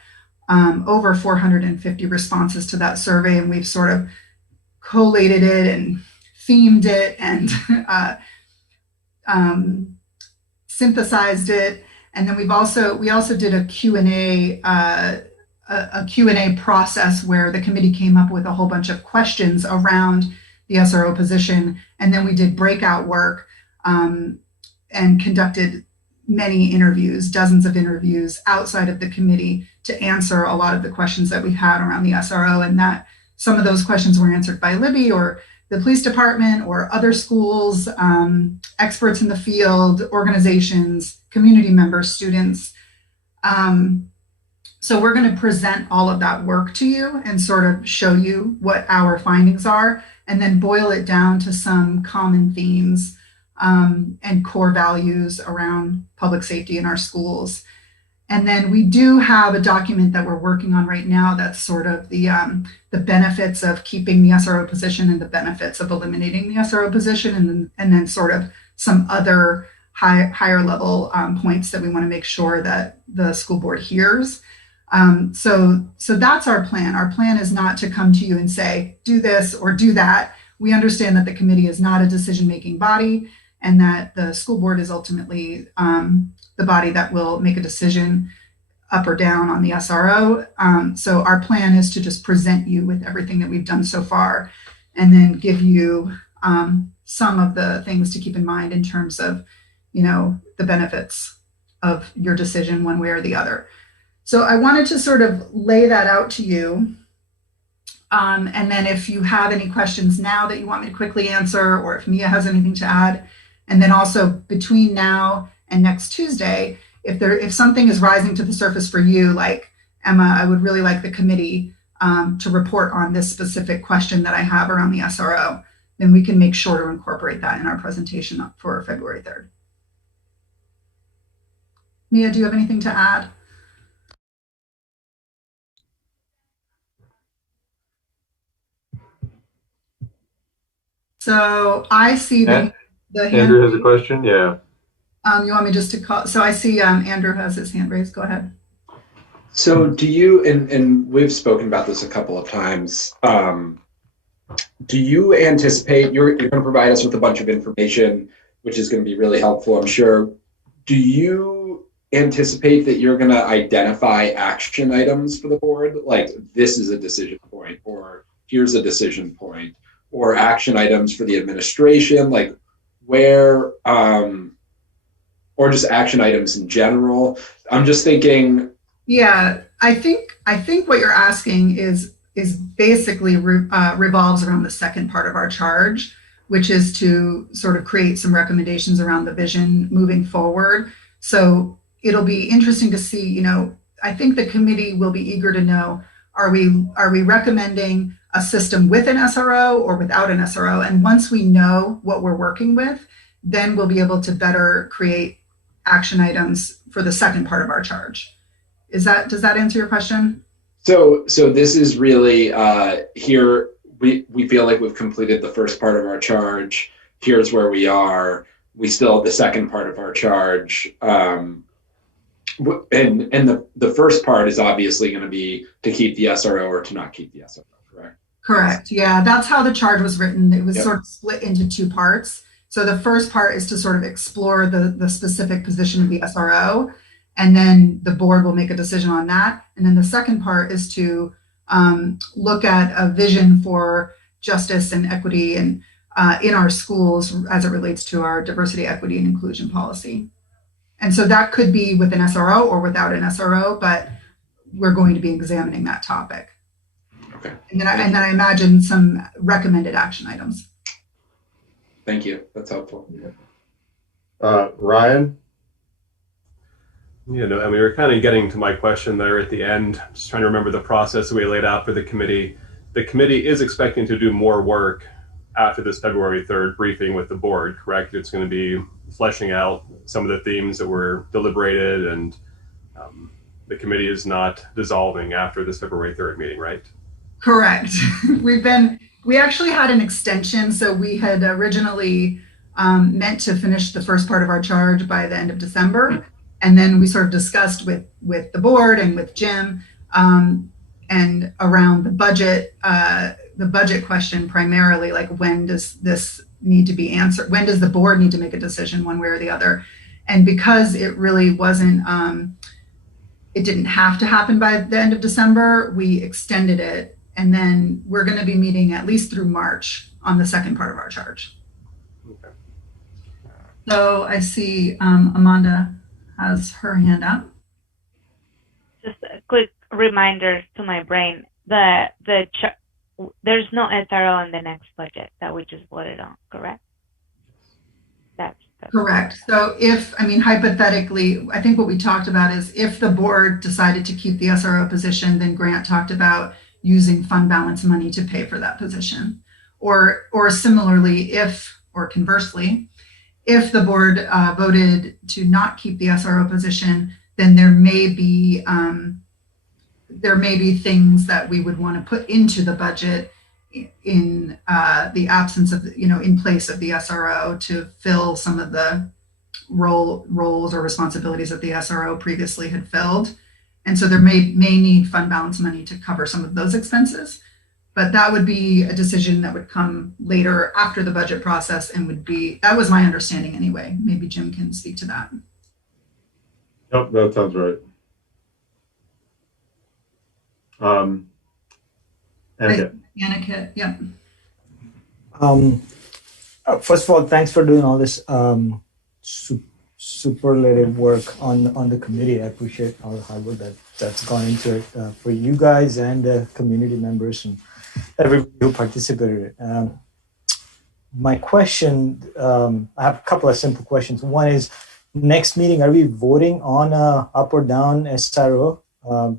over 450 responses to that survey, and we've sort of collated it and themed it and synthesized it. And then we also did a Q&A process where the committee came up with a whole bunch of questions around the SRO position. And then we did breakout work and conducted many interviews, dozens of interviews outside of the committee to answer a lot of the questions that we had around the SRO, and that some of those questions were answered by Libby or the police department or other schools, experts in the field, organizations, community members, students. So we're going to present all of that work to you and sort of show you what our findings are, and then boil it down to some common themes and core values around public safety in our schools. And then we do have a document that we're working on right now that's sort of the benefits of keeping the SRO position and the benefits of eliminating the SRO position, and then sort of some other higher level points that we want to make sure that the school board hears. So that's our plan. Our plan is not to come to you and say, do this or do that. We understand that the committee is not a decision-making body and that the school board is ultimately the body that will make a decision up or down on the SRO. So our plan is to just present you with everything that we've done so far and then give you some of the things to keep in mind in terms of, the benefits of your decision one way or the other. So I wanted to sort of lay that out to you. And then if you have any questions now that you want me to quickly answer, or if Mia has anything to add, and then also between now and next Tuesday, if something is rising to the surface for you, like Emma, I would really like the committee to report on this specific question that I have around the SRO, then we can make sure to incorporate that in our presentation for February 3rd. Mia, do you have anything to add? So I see that the hand. Andrew has a question. Yeah. You want me just to call? So I see Andrew has his hand raised. Go ahead. So do you, and we've spoken about this a couple of times, do you anticipate, you're going to provide us with a bunch of information, which is going to be really helpful, I'm sure. Do you anticipate that you're going to identify action items for the board? Like, this is a decision point, or here's a decision point, or action items for the administration, like where, or just action items in general? I'm just thinking. Yeah, I think what you're asking is basically revolves around the second part of our charge, which is to sort of create some recommendations around the vision moving forward. So it'll be interesting to see, I think the committee will be eager to know, are we recommending a system with an SRO or without an SRO? And once we know what we're working with, then we'll be able to better create action items for the second part of our charge. Does that answer your question? So this is really here. We feel like we've completed the first part of our charge. Here's where we are. We still have the second part of our charge. And the first part is obviously going to be to keep the SRO or to not keep the SRO, correct? Correct. Yeah, that's how the charge was written. It was Yep. sort of split into two parts. So the first part is to sort of explore the specific position of the SRO, and then the board will make a decision on that. And then the second part is to look at a vision for justice and equity and in our schools as it relates to our diversity, equity, and inclusion policy. And so that could be with an SRO or without an SRO, but we're going to be examining that topic. Okay. And then I imagine some recommended action items. Thank you. That's helpful. Ryan? You know, and we were kind of getting to my question there at the end, just trying to remember the process that we laid out for the committee. The committee is expecting to do more work after this February 3rd briefing with the board, correct? It's going to be fleshing out some of the themes that were deliberated, and the committee is not dissolving after this February 3rd meeting, right? Correct. We actually had an extension. So we had originally meant to finish the first part of our charge by the end of December. And then we sort of discussed with the board and with Jim and around the budget question primarily, like when does this need to be answered? When does the board need to make a decision one way or the other? And because it really wasn't, it didn't have to happen by the end of December, we extended it. And then we're going to be meeting at least through March on the second part of our charge. Okay. So I see Amanda has her hand up. Just a quick reminder to my brain that there's no SRO in the next budget that we just voted on, correct? That's correct. So hypothetically, I think what we talked about is if the board decided to keep the SRO position, then Grant talked about using fund balance money to pay for that position. Or similarly, conversely, if the board voted to not keep the SRO position, then there may be things that we would want to put into the budget in the absence of, in place of the SRO to fill some of the roles or responsibilities that the SRO previously had filled. And so there may need fund balance money to cover some of those expenses. But that would be a decision that would come later after the budget process and that was my understanding anyway. Maybe Jim can speak to that. Yep, that sounds right. Annika, yeah. First of all, thanks for doing all this superlative work on the committee. I appreciate all the hard work that's gone into it for you guys and the community members and everybody who participated. My question, I have a couple of simple questions. One is, next meeting, are we voting on up or down SRO?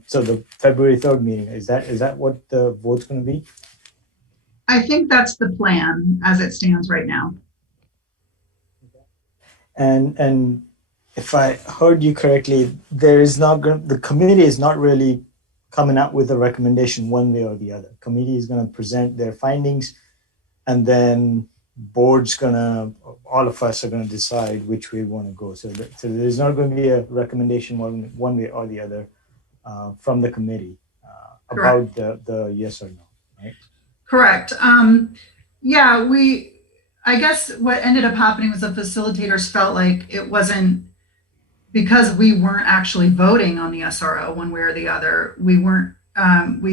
So the February 3rd meeting, is that what the vote's going to be? I think that's the plan as it stands right now. And if I heard you correctly, the committee is not really coming up with a recommendation one way or the other. Committee is going to present their findings, and then all of us are going to decide which way we want to go. So there's not going to be a recommendation one way or the other from the committee about the yes or no, right? Correct. Yeah, I guess what ended up happening was the facilitators felt like it wasn't, because we weren't actually voting on the SRO one way or the other, we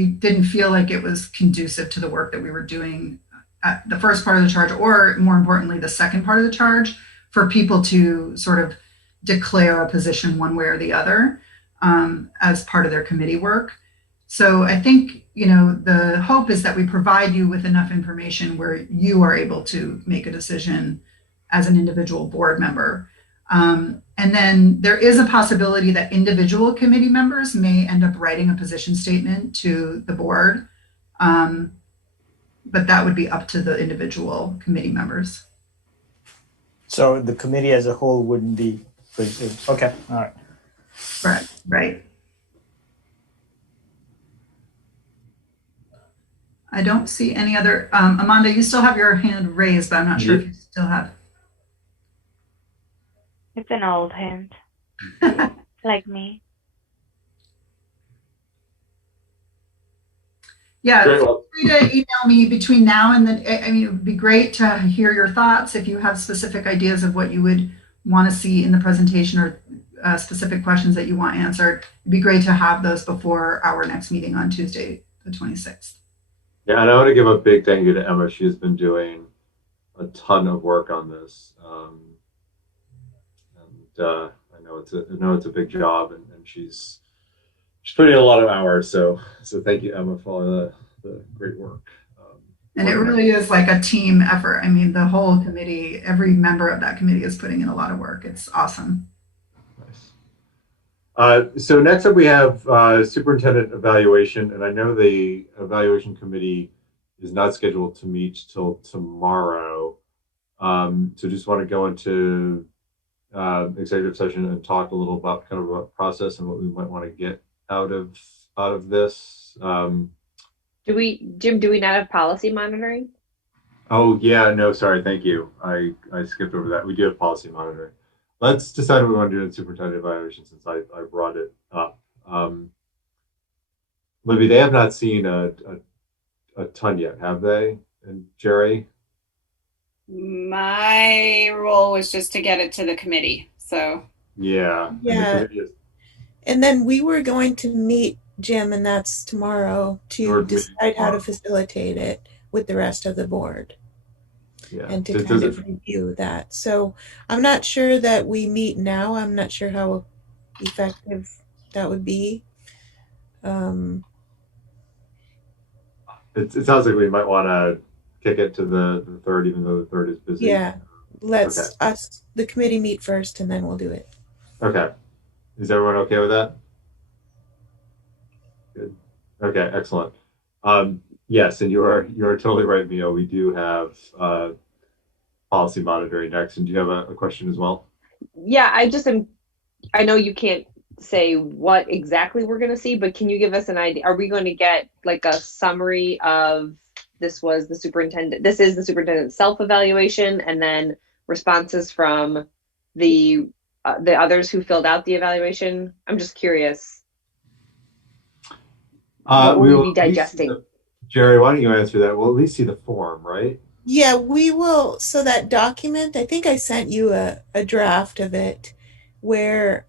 didn't feel like it was conducive to the work that we were doing at the first part of the charge, or more importantly, the second part of the charge, for people to sort of declare a position one way or the other as part of their committee work. So I think, the hope is that we provide you with enough information where you are able to make a decision as an individual board member. And then there is a possibility that individual committee members may end up writing a position statement to the board. But that would be up to the individual committee members. So the committee as a whole wouldn't be, okay, all right. Right. I don't see any other, Amanda, you still have your hand raised, but I'm not sure if you still have. It's an old hand, like me. Yeah, feel free to email me between now and then. I mean, it would be great to hear your thoughts if you have specific ideas of what you would want to see in the presentation, or specific questions that you want answered. It'd be great to have those before our next meeting on Tuesday, the 26th. Yeah, and I want to give a big thank you to Emma. She has been doing a ton of work on this, I know it's a big job, and she's putting in a lot of hours. So thank you, Emma, for all the great work. And it really is like a team effort. I mean, the whole committee, every member of that committee is putting in a lot of work. It's awesome. Nice. So next up we have superintendent evaluation, and I know the evaluation committee is not scheduled to meet till tomorrow. So just want to go into executive session and talk a little about kind of a process and what we might want to get out of this. Jim, do we not have policy monitoring? Oh yeah, no, sorry, thank you. I skipped over that. We do have policy monitoring. Let's decide what we want to do in superintendent evaluation, since I brought it up. Libby, they have not seen a ton yet, have they? And Jerry? My role was just to get it to the committee. So yeah. And then we were going to meet, Jim, and that's tomorrow, to decide how to facilitate it with the rest of the board. Yeah. And to kind of review that. So I'm not sure that we meet now. I'm not sure how effective that would be. It sounds like we might want to kick it to the third, even though the third is busy. Yeah, let's the committee meet first, and then we'll do it. Okay. Is everyone okay with that? Good. Okay, excellent. Yes, and you are totally right, Mio. We do have policy monitoring next. And do you have a question as well? Yeah, I know you can't say what exactly we're going to see, but can you give us an idea? Are we going to get like a summary of this was the superintendent. This is the superintendent's self-evaluation, and then responses from the others who filled out the evaluation. I'm just curious. What will we be digesting? Jerry, why don't you answer that? We'll at least see the form, right? Yeah, we will. So that document, I think I sent you a draft of it where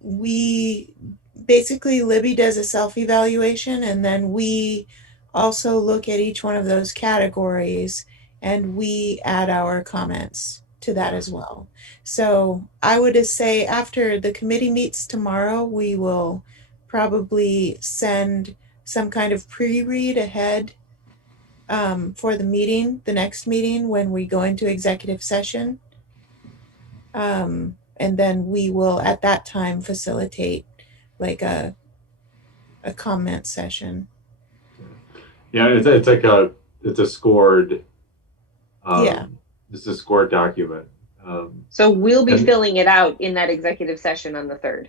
we basically, Libby does a self-evaluation, and then we also look at each one of those categories and we add our comments to that as well. So I would just say after the committee meets tomorrow, we will probably send some kind of pre-read ahead for the meeting, the next meeting when we go into executive session. And then we will at that time facilitate like a comment session. Yeah, it's like it's a scored. Yeah. It's a scored document. So we'll be filling it out in that executive session on the 3rd.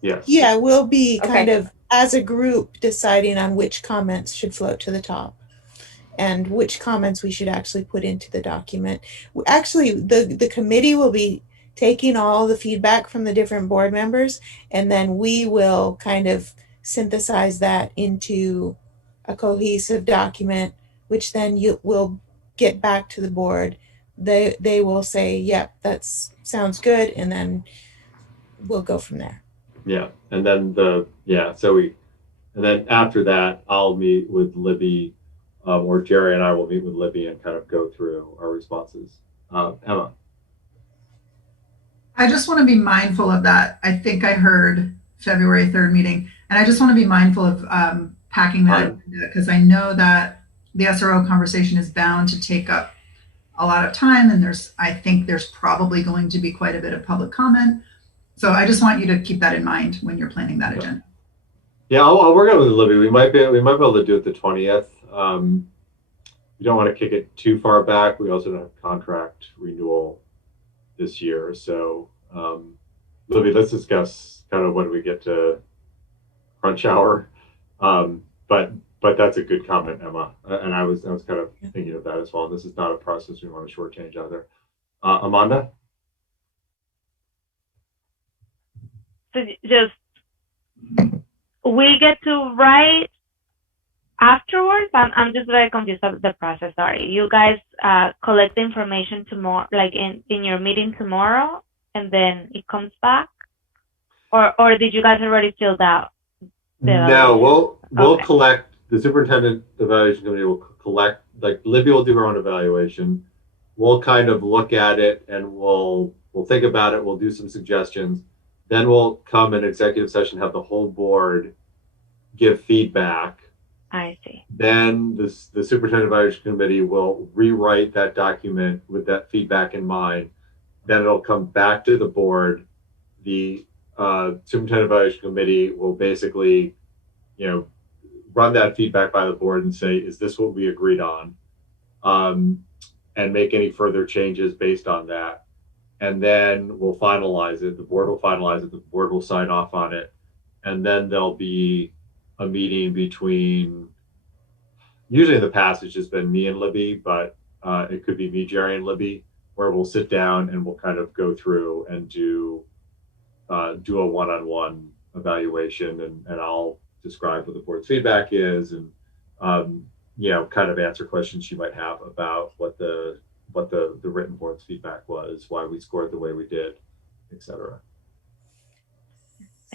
Yes. Yeah, we'll be kind of as a group deciding on which comments should float to the top and which comments we should actually put into the document. Actually, the committee will be taking all the feedback from the different board members, and then we will kind of synthesize that into a cohesive document, which then you will get back to the board. They will say, yep, that sounds good, and then we'll go from there. Yeah, and then and then after that, I'll meet with Libby, or Jerry and I will meet with Libby and kind of go through our responses. Emma. I just want to be mindful of that. I think I heard February 3rd meeting, and I just want to be mindful of packing that because I know that the SRO conversation is bound to take up a lot of time, and I think there's probably going to be quite a bit of public comment. So I just want you to keep that in mind when you're planning that agenda. Yeah, I'll work out with Libby. We might be able to do it the 20th. We don't want to kick it too far back. We also don't have contract renewal this year. So Libby, let's discuss kind of when we get to crunch hour. But that's a good comment, Emma. And I was kind of thinking of that as well. This is not a process we want to shortchange either. Amanda? So just we get to write afterwards. I'm just very confused about the process. Sorry, you guys collect the information tomorrow, like in your meeting tomorrow, and then it comes back, or did you guys already filled out? No, we'll collect. The superintendent evaluation committee will collect. Like Libby will do her own evaluation. We'll kind of look at it and we'll think about it. We'll do some suggestions. Then we'll come in executive session, have the whole board give feedback. I see. Then the superintendent evaluation committee will rewrite that document with that feedback in mind. Then it'll come back to the board. The superintendent evaluation committee will basically, run that feedback by the board and say, is this what we agreed on? And make any further changes based on that. And then we'll finalize it. The board will finalize it. The board will sign off on it. And then there'll be a meeting between, usually in the past, it's just been me and Libby, but it could be me, Jerry, and Libby, where we'll sit down and we'll kind of go through and do a one-on-one evaluation, and I'll describe what the board's feedback is, and kind of answer questions you might have about what the written board's feedback was, why we scored the way we did, etc.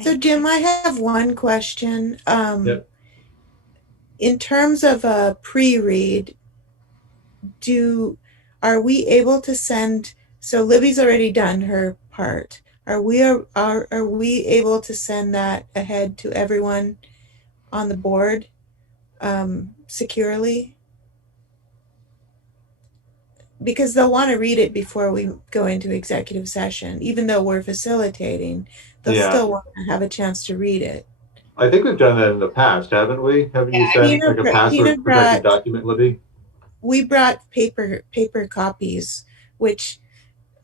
So Jim, I have one question. Yep. In terms of a pre-read, are we able to send? So Libby's already done her part. Are we able to send that ahead to everyone on the board securely? Because they'll want to read it before we go into executive session. Even though we're facilitating, they'll still want to have a chance to read it. I think we've done that in the past, haven't we? Haven't you sent like a password protected document, Libby? We brought paper copies, which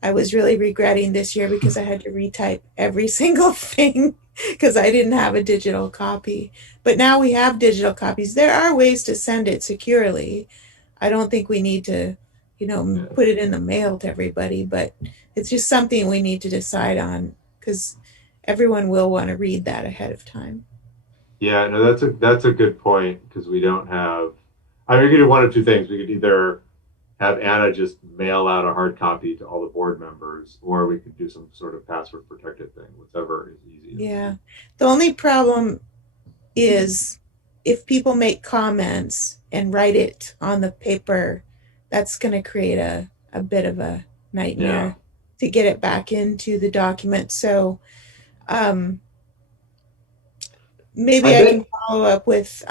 I was really regretting this year because I had to retype every single thing. because I didn't have a digital copy. But now we have digital copies. There are ways to send it securely. I don't think we need to, put it in the mail to everybody, but it's just something we need to decide on because everyone will want to read that ahead of time. Yeah, no, that's a good point because we don't have. I mean, we could do one of two things. We could either have Anna just mail out a hard copy to all the board members, or we could do some sort of password protected thing, whichever is easiest. Yeah. The only problem is if people make comments and write it on the paper, that's going to create a bit of a nightmare to get it back into the document. So maybe I can follow up with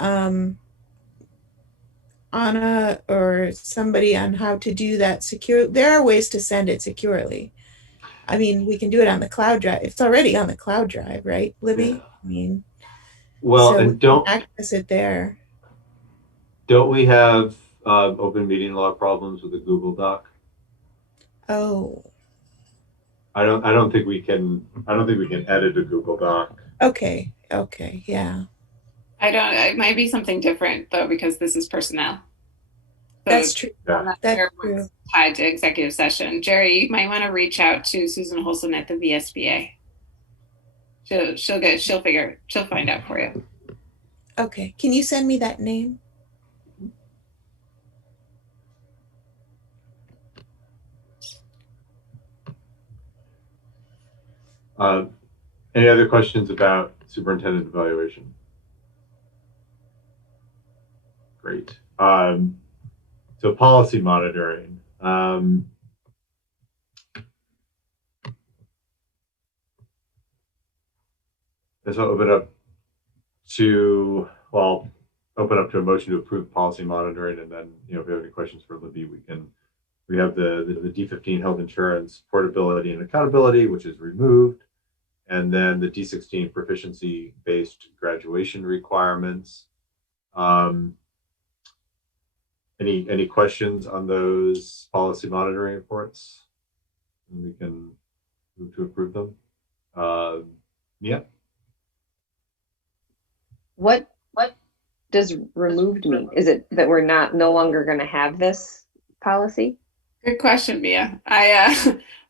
Anna or somebody on how to do that secure. There are ways to send it securely. I mean, we can do it on the cloud drive. It's already on the cloud drive, right, Libby? Yeah. I mean, well, so and we can access it there. Don't we have open meeting law problems with the Google Doc? Oh. I don't think we can edit a Google Doc. Okay, yeah. It might be something different though, because this is personnel. So that's true. That's true. Tied to executive session. Jerry, you might want to reach out to Susan Holson at the VSBA. She'll find out for you. Okay. Can you send me that name? Any other questions about superintendent evaluation? Great. So policy monitoring. Let's open up to a motion to approve policy monitoring, and then if we have any questions for Libby, we have the D15 health insurance portability and accountability, which is removed. And then the D16 proficiency-based graduation requirements. Any questions on those policy monitoring reports? And we can move to approve them. Yeah. What does removed mean? Is it that we're no longer going to have this policy? Good question, Mia.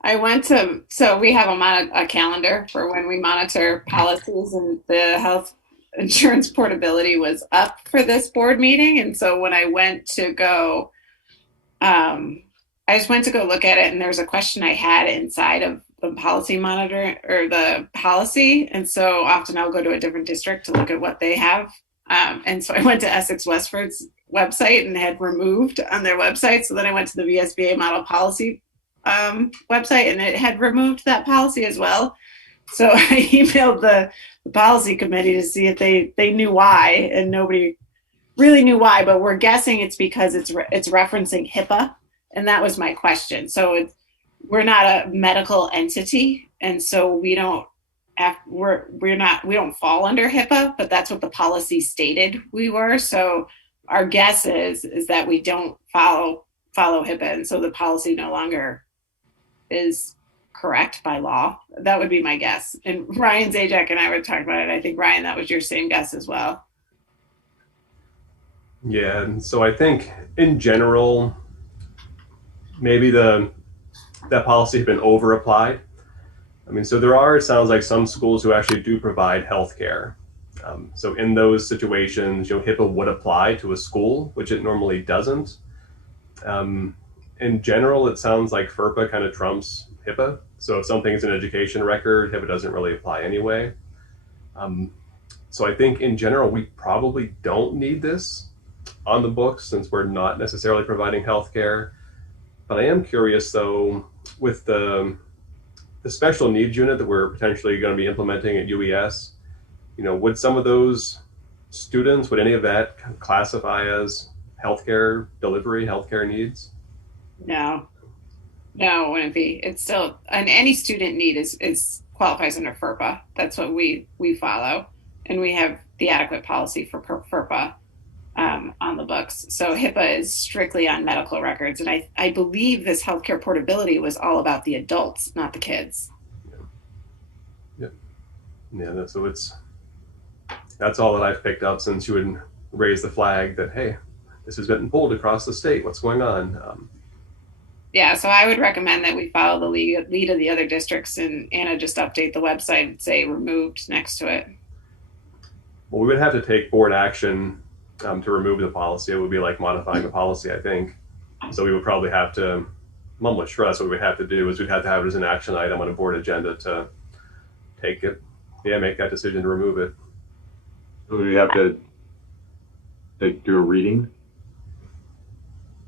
I went to, so we have a calendar for when we monitor policies, and the health insurance portability was up for this board meeting. And so when I went to go, I just went to go look at it, and there's a question I had inside of the policy monitor or the policy. And so often I'll go to a different district to look at what they have. And so I went to Essex Westford's website and had removed on their website. So then I went to the VSBA model policy website, and it had removed that policy as well. So I emailed the policy committee to see if they knew why, and nobody really knew why, but we're guessing it's because it's referencing HIPAA. And that was my question. So we're not a medical entity, and so we don't fall under HIPAA, but that's what the policy stated we were. So our guess is that we don't follow HIPAA, and so the policy no longer is correct by law. That would be my guess. And Ryan Zajac and I were talking about it. I think, Ryan, that was your same guess as well. Yeah, and so I think in general, maybe that policy has been over applied. I mean, so there are, it sounds like, some schools who actually do provide healthcare. So in those situations, HIPAA would apply to a school, which it normally doesn't. In general, it sounds like FERPA kind of trumps HIPAA. So if something is an education record, HIPAA doesn't really apply anyway. So I think in general, we probably don't need this on the books since we're not necessarily providing healthcare. But I am curious, though, with the special needs unit that we're potentially going to be implementing at UES, would some of those students, would any of that classify as healthcare delivery, healthcare needs? No, it wouldn't be. It's still, and any student need is qualifies under FERPA. That's what we follow, and we have the adequate policy for FERPA on the books. So HIPAA is strictly on medical records, and I believe this healthcare portability was all about the adults, not the kids. Yeah. Yeah, so that's all that I've picked up since you would raise the flag that, hey, this has been pulled across the state. What's going on? Yeah, so I would recommend that we follow the lead of the other districts, and Anna just update the website and say removed next to it. Well, we would have to take board action to remove the policy. It would be like modifying the policy, I think. So we would probably have to, mumble trust, what we'd have to do is we'd have to have it as an action item on a board agenda to take it, make that decision to remove it. Would we have to do a reading?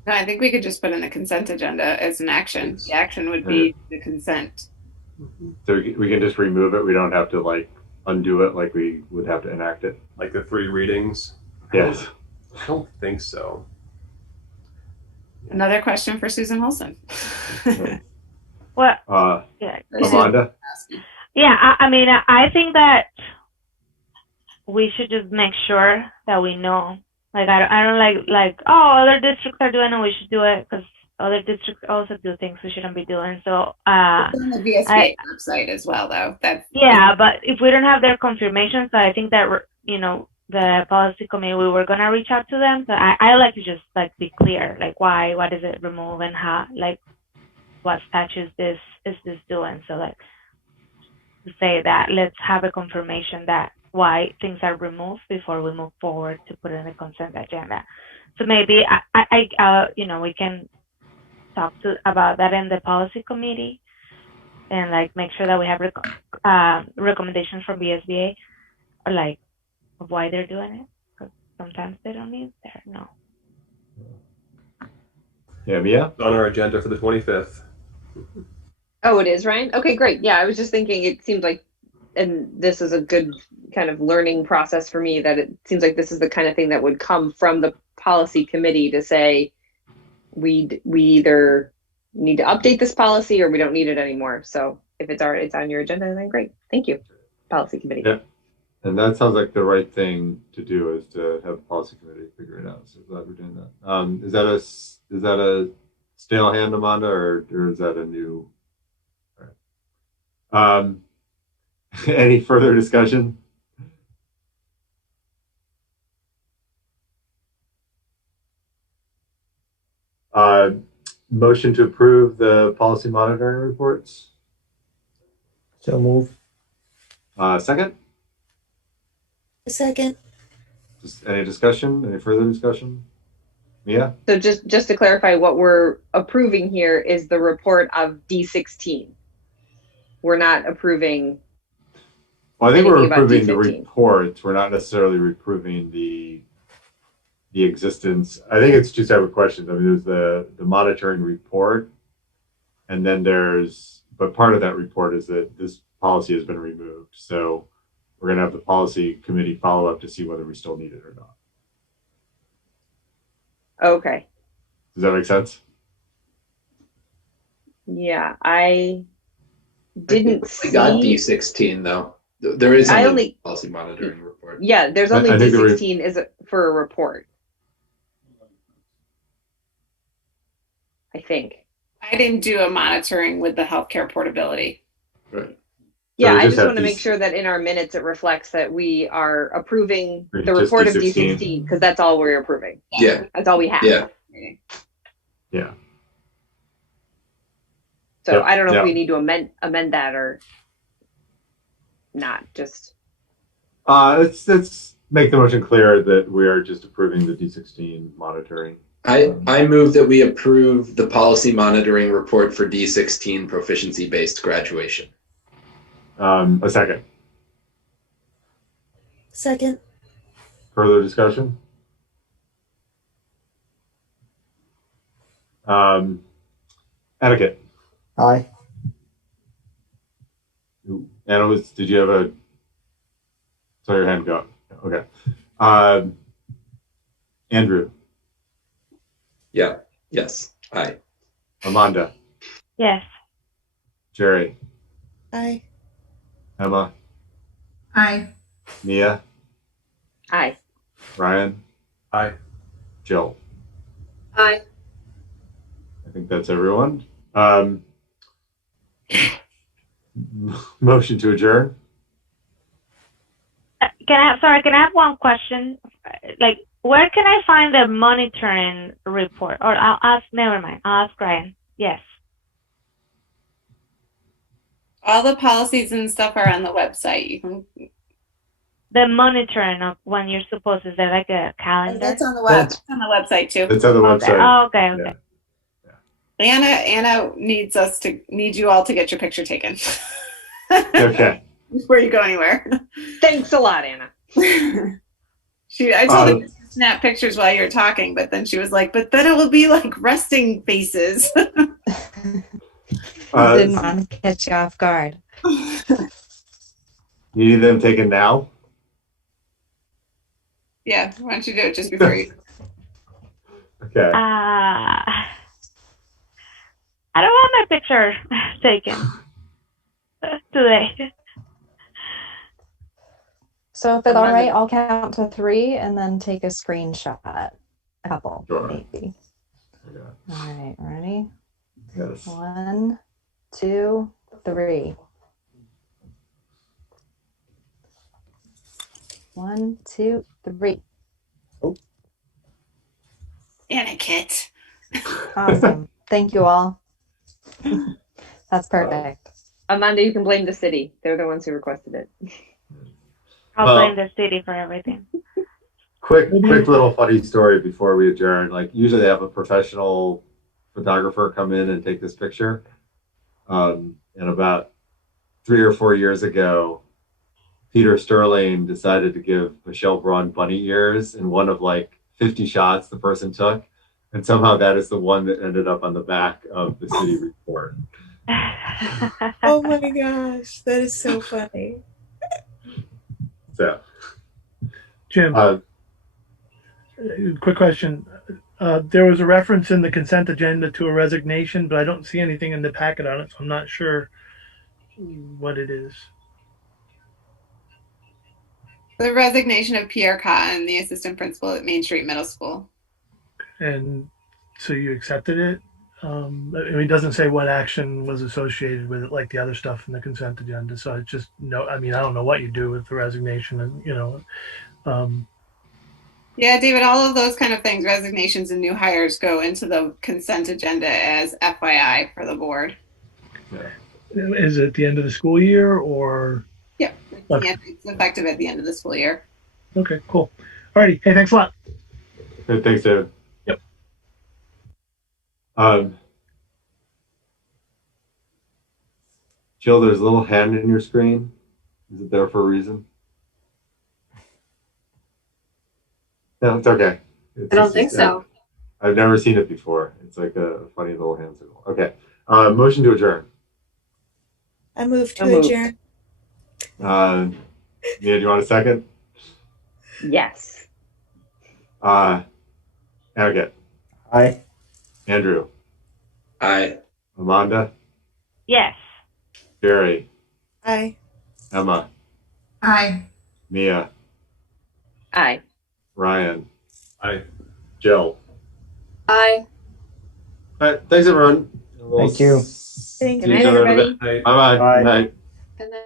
No, I think we could just put in the consent agenda as an action. The action would be the consent. So we can just remove it. We don't have to like undo it like we would have to enact it. Like the 3 readings? Yes. I don't think so. Another question for Susan Holson. Well, yeah. Amanda? Yeah, I mean, I think that we should just make sure that we know. Like, I don't like, oh, other districts are doing it, we should do it, because other districts also do things we shouldn't be doing. So, it's on the VSBA website as well, though. Yeah, but if we don't have their confirmation, so I think that, the policy committee, we were gonna reach out to them. So I like to just like be clear, like what is it remove, and how, like, what statute is this doing? So like to say that, let's have a confirmation that why things are removed before we move forward to put in a consent agenda. So maybe we can talk about that in the policy committee, and like make sure that we have recommendations from BSBA, or like of why they're doing it, because sometimes they don't need there. No. Yeah, Mia? It's on our agenda for the 25th. Oh, it is, Ryan? Okay, great. Yeah, I was just thinking it seemed like, and this is a good kind of learning process for me, that it seems like this is the kind of thing that would come from the policy committee to say, we either need to update this policy or we don't need it anymore. So if it's on your agenda, then great. Thank you, policy committee. Yeah. And that sounds like the right thing to do, is to have the policy committee figure it out. So glad we're doing that. Is that a stale hand, Amanda, or is that a new? All right. Any further discussion? Motion to approve the policy monitoring reports. So move. Second? A second. Just any discussion? Any further discussion? Mia? So just to clarify, what we're approving here is the report of D16. We're not approving. Well, I think we're about approving the D15. reports. We're not necessarily approving the existence. I think it's two separate questions. I mean, there's the monitoring report, and then but part of that report is that this policy has been removed. So we're going to have the policy committee follow up to see whether we still need it or not. Okay. Does that make sense? Yeah, I didn't see. We got D16 though. There is only policy monitoring report. Yeah, there's only I think D16 is for a report. I think. I didn't do a monitoring with the healthcare portability. Right. Yeah, So I just have want to make sure that in our minutes it reflects that we are approving the report of D16, because that's all we're approving. Yeah. That's all we have. Yeah. Yeah. So Yep, I don't know yep. if we need to amend that or not. Just Let's make the motion clear that we are just approving the D16 monitoring. I move that we approve the policy monitoring report for D16 proficiency-based graduation. A second. Second. Further discussion? Etiquette. Aye. Anna, did you have saw your hand go up? Okay. Andrew. Yeah. Yes. Aye. Amanda. Yes. Jerry. Aye. Emma. Aye. Mia. aye. Ryan. Aye. Jill. Aye. I think that's everyone. Motion to adjourn. can I have one question? Like, where can I find the monitoring report? Or never mind, I'll ask Ryan. Yes. All the policies and stuff are on the website. You can. The monitoring of when you're supposed to, is there like a calendar? That's on the web. It's on the website too. It's on the website. Oh, okay. Anna needs you all to get your picture taken. Okay. Before you go anywhere. Thanks a lot, Anna. I told her to snap pictures while you're talking, but then she was like, but then it will be like resting faces. Didn't want to catch you off guard. You need them taken now? Yeah, why don't you do it just before you? Okay. I don't want my picture taken today. So if it's all right, I'll count to 3 and then take a screenshot. A couple, Sure. maybe. Okay. All right, ready? Yes. 1, 2, 3. 1, 2, 3. Anna Kit. Awesome. Thank you all. That's perfect. Amanda, you can blame the city. They're the ones who requested it. I'll blame the city for everything. Quick little funny story before we adjourn. Like usually they have a professional photographer come in and take this picture. And about 3 or 4 years ago, Peter Sterling decided to give Michelle Braun bunny ears in one of like 50 shots the person took. And somehow that is the one that ended up on the back of the city report. Oh my gosh, that is so funny. So, Jim, quick question. There was a reference in the consent agenda to a resignation, but I don't see anything in the packet on it, so I'm not sure what it is. The resignation of Pierre Cotton, the assistant principal at Main Street Middle School. And so you accepted it? I mean, it doesn't say what action was associated with it, like the other stuff in the consent agenda. So it's just I don't know what you do with the resignation, and Yeah, David, all of those kind of things, resignations and new hires, go into the consent agenda as FYI for the board. Yeah. Is it at the end of the school year or? Yeah, Okay. it's effective at the end of the school year. Okay, cool. Alrighty. Hey, thanks a lot. Good, thanks, David. Yep. Jill, there's a little hand in your screen. Is it there for a reason? No, it's okay. I don't think so. I've never seen it before. It's like a funny little hand signal. Okay. Motion to adjourn. I move to adjourn. Mia, do you want a second? Yes. Aggett. Aye. Andrew. Aye. Amanda. Yes. Jerry. Aye. Emma. Aye. Mia. Aye. Ryan. Aye. Jill. Aye. All right. Thanks, everyone. Thank you. Good See each night, other in a everybody. bit. Bye-bye. Bye. Good night. Good night.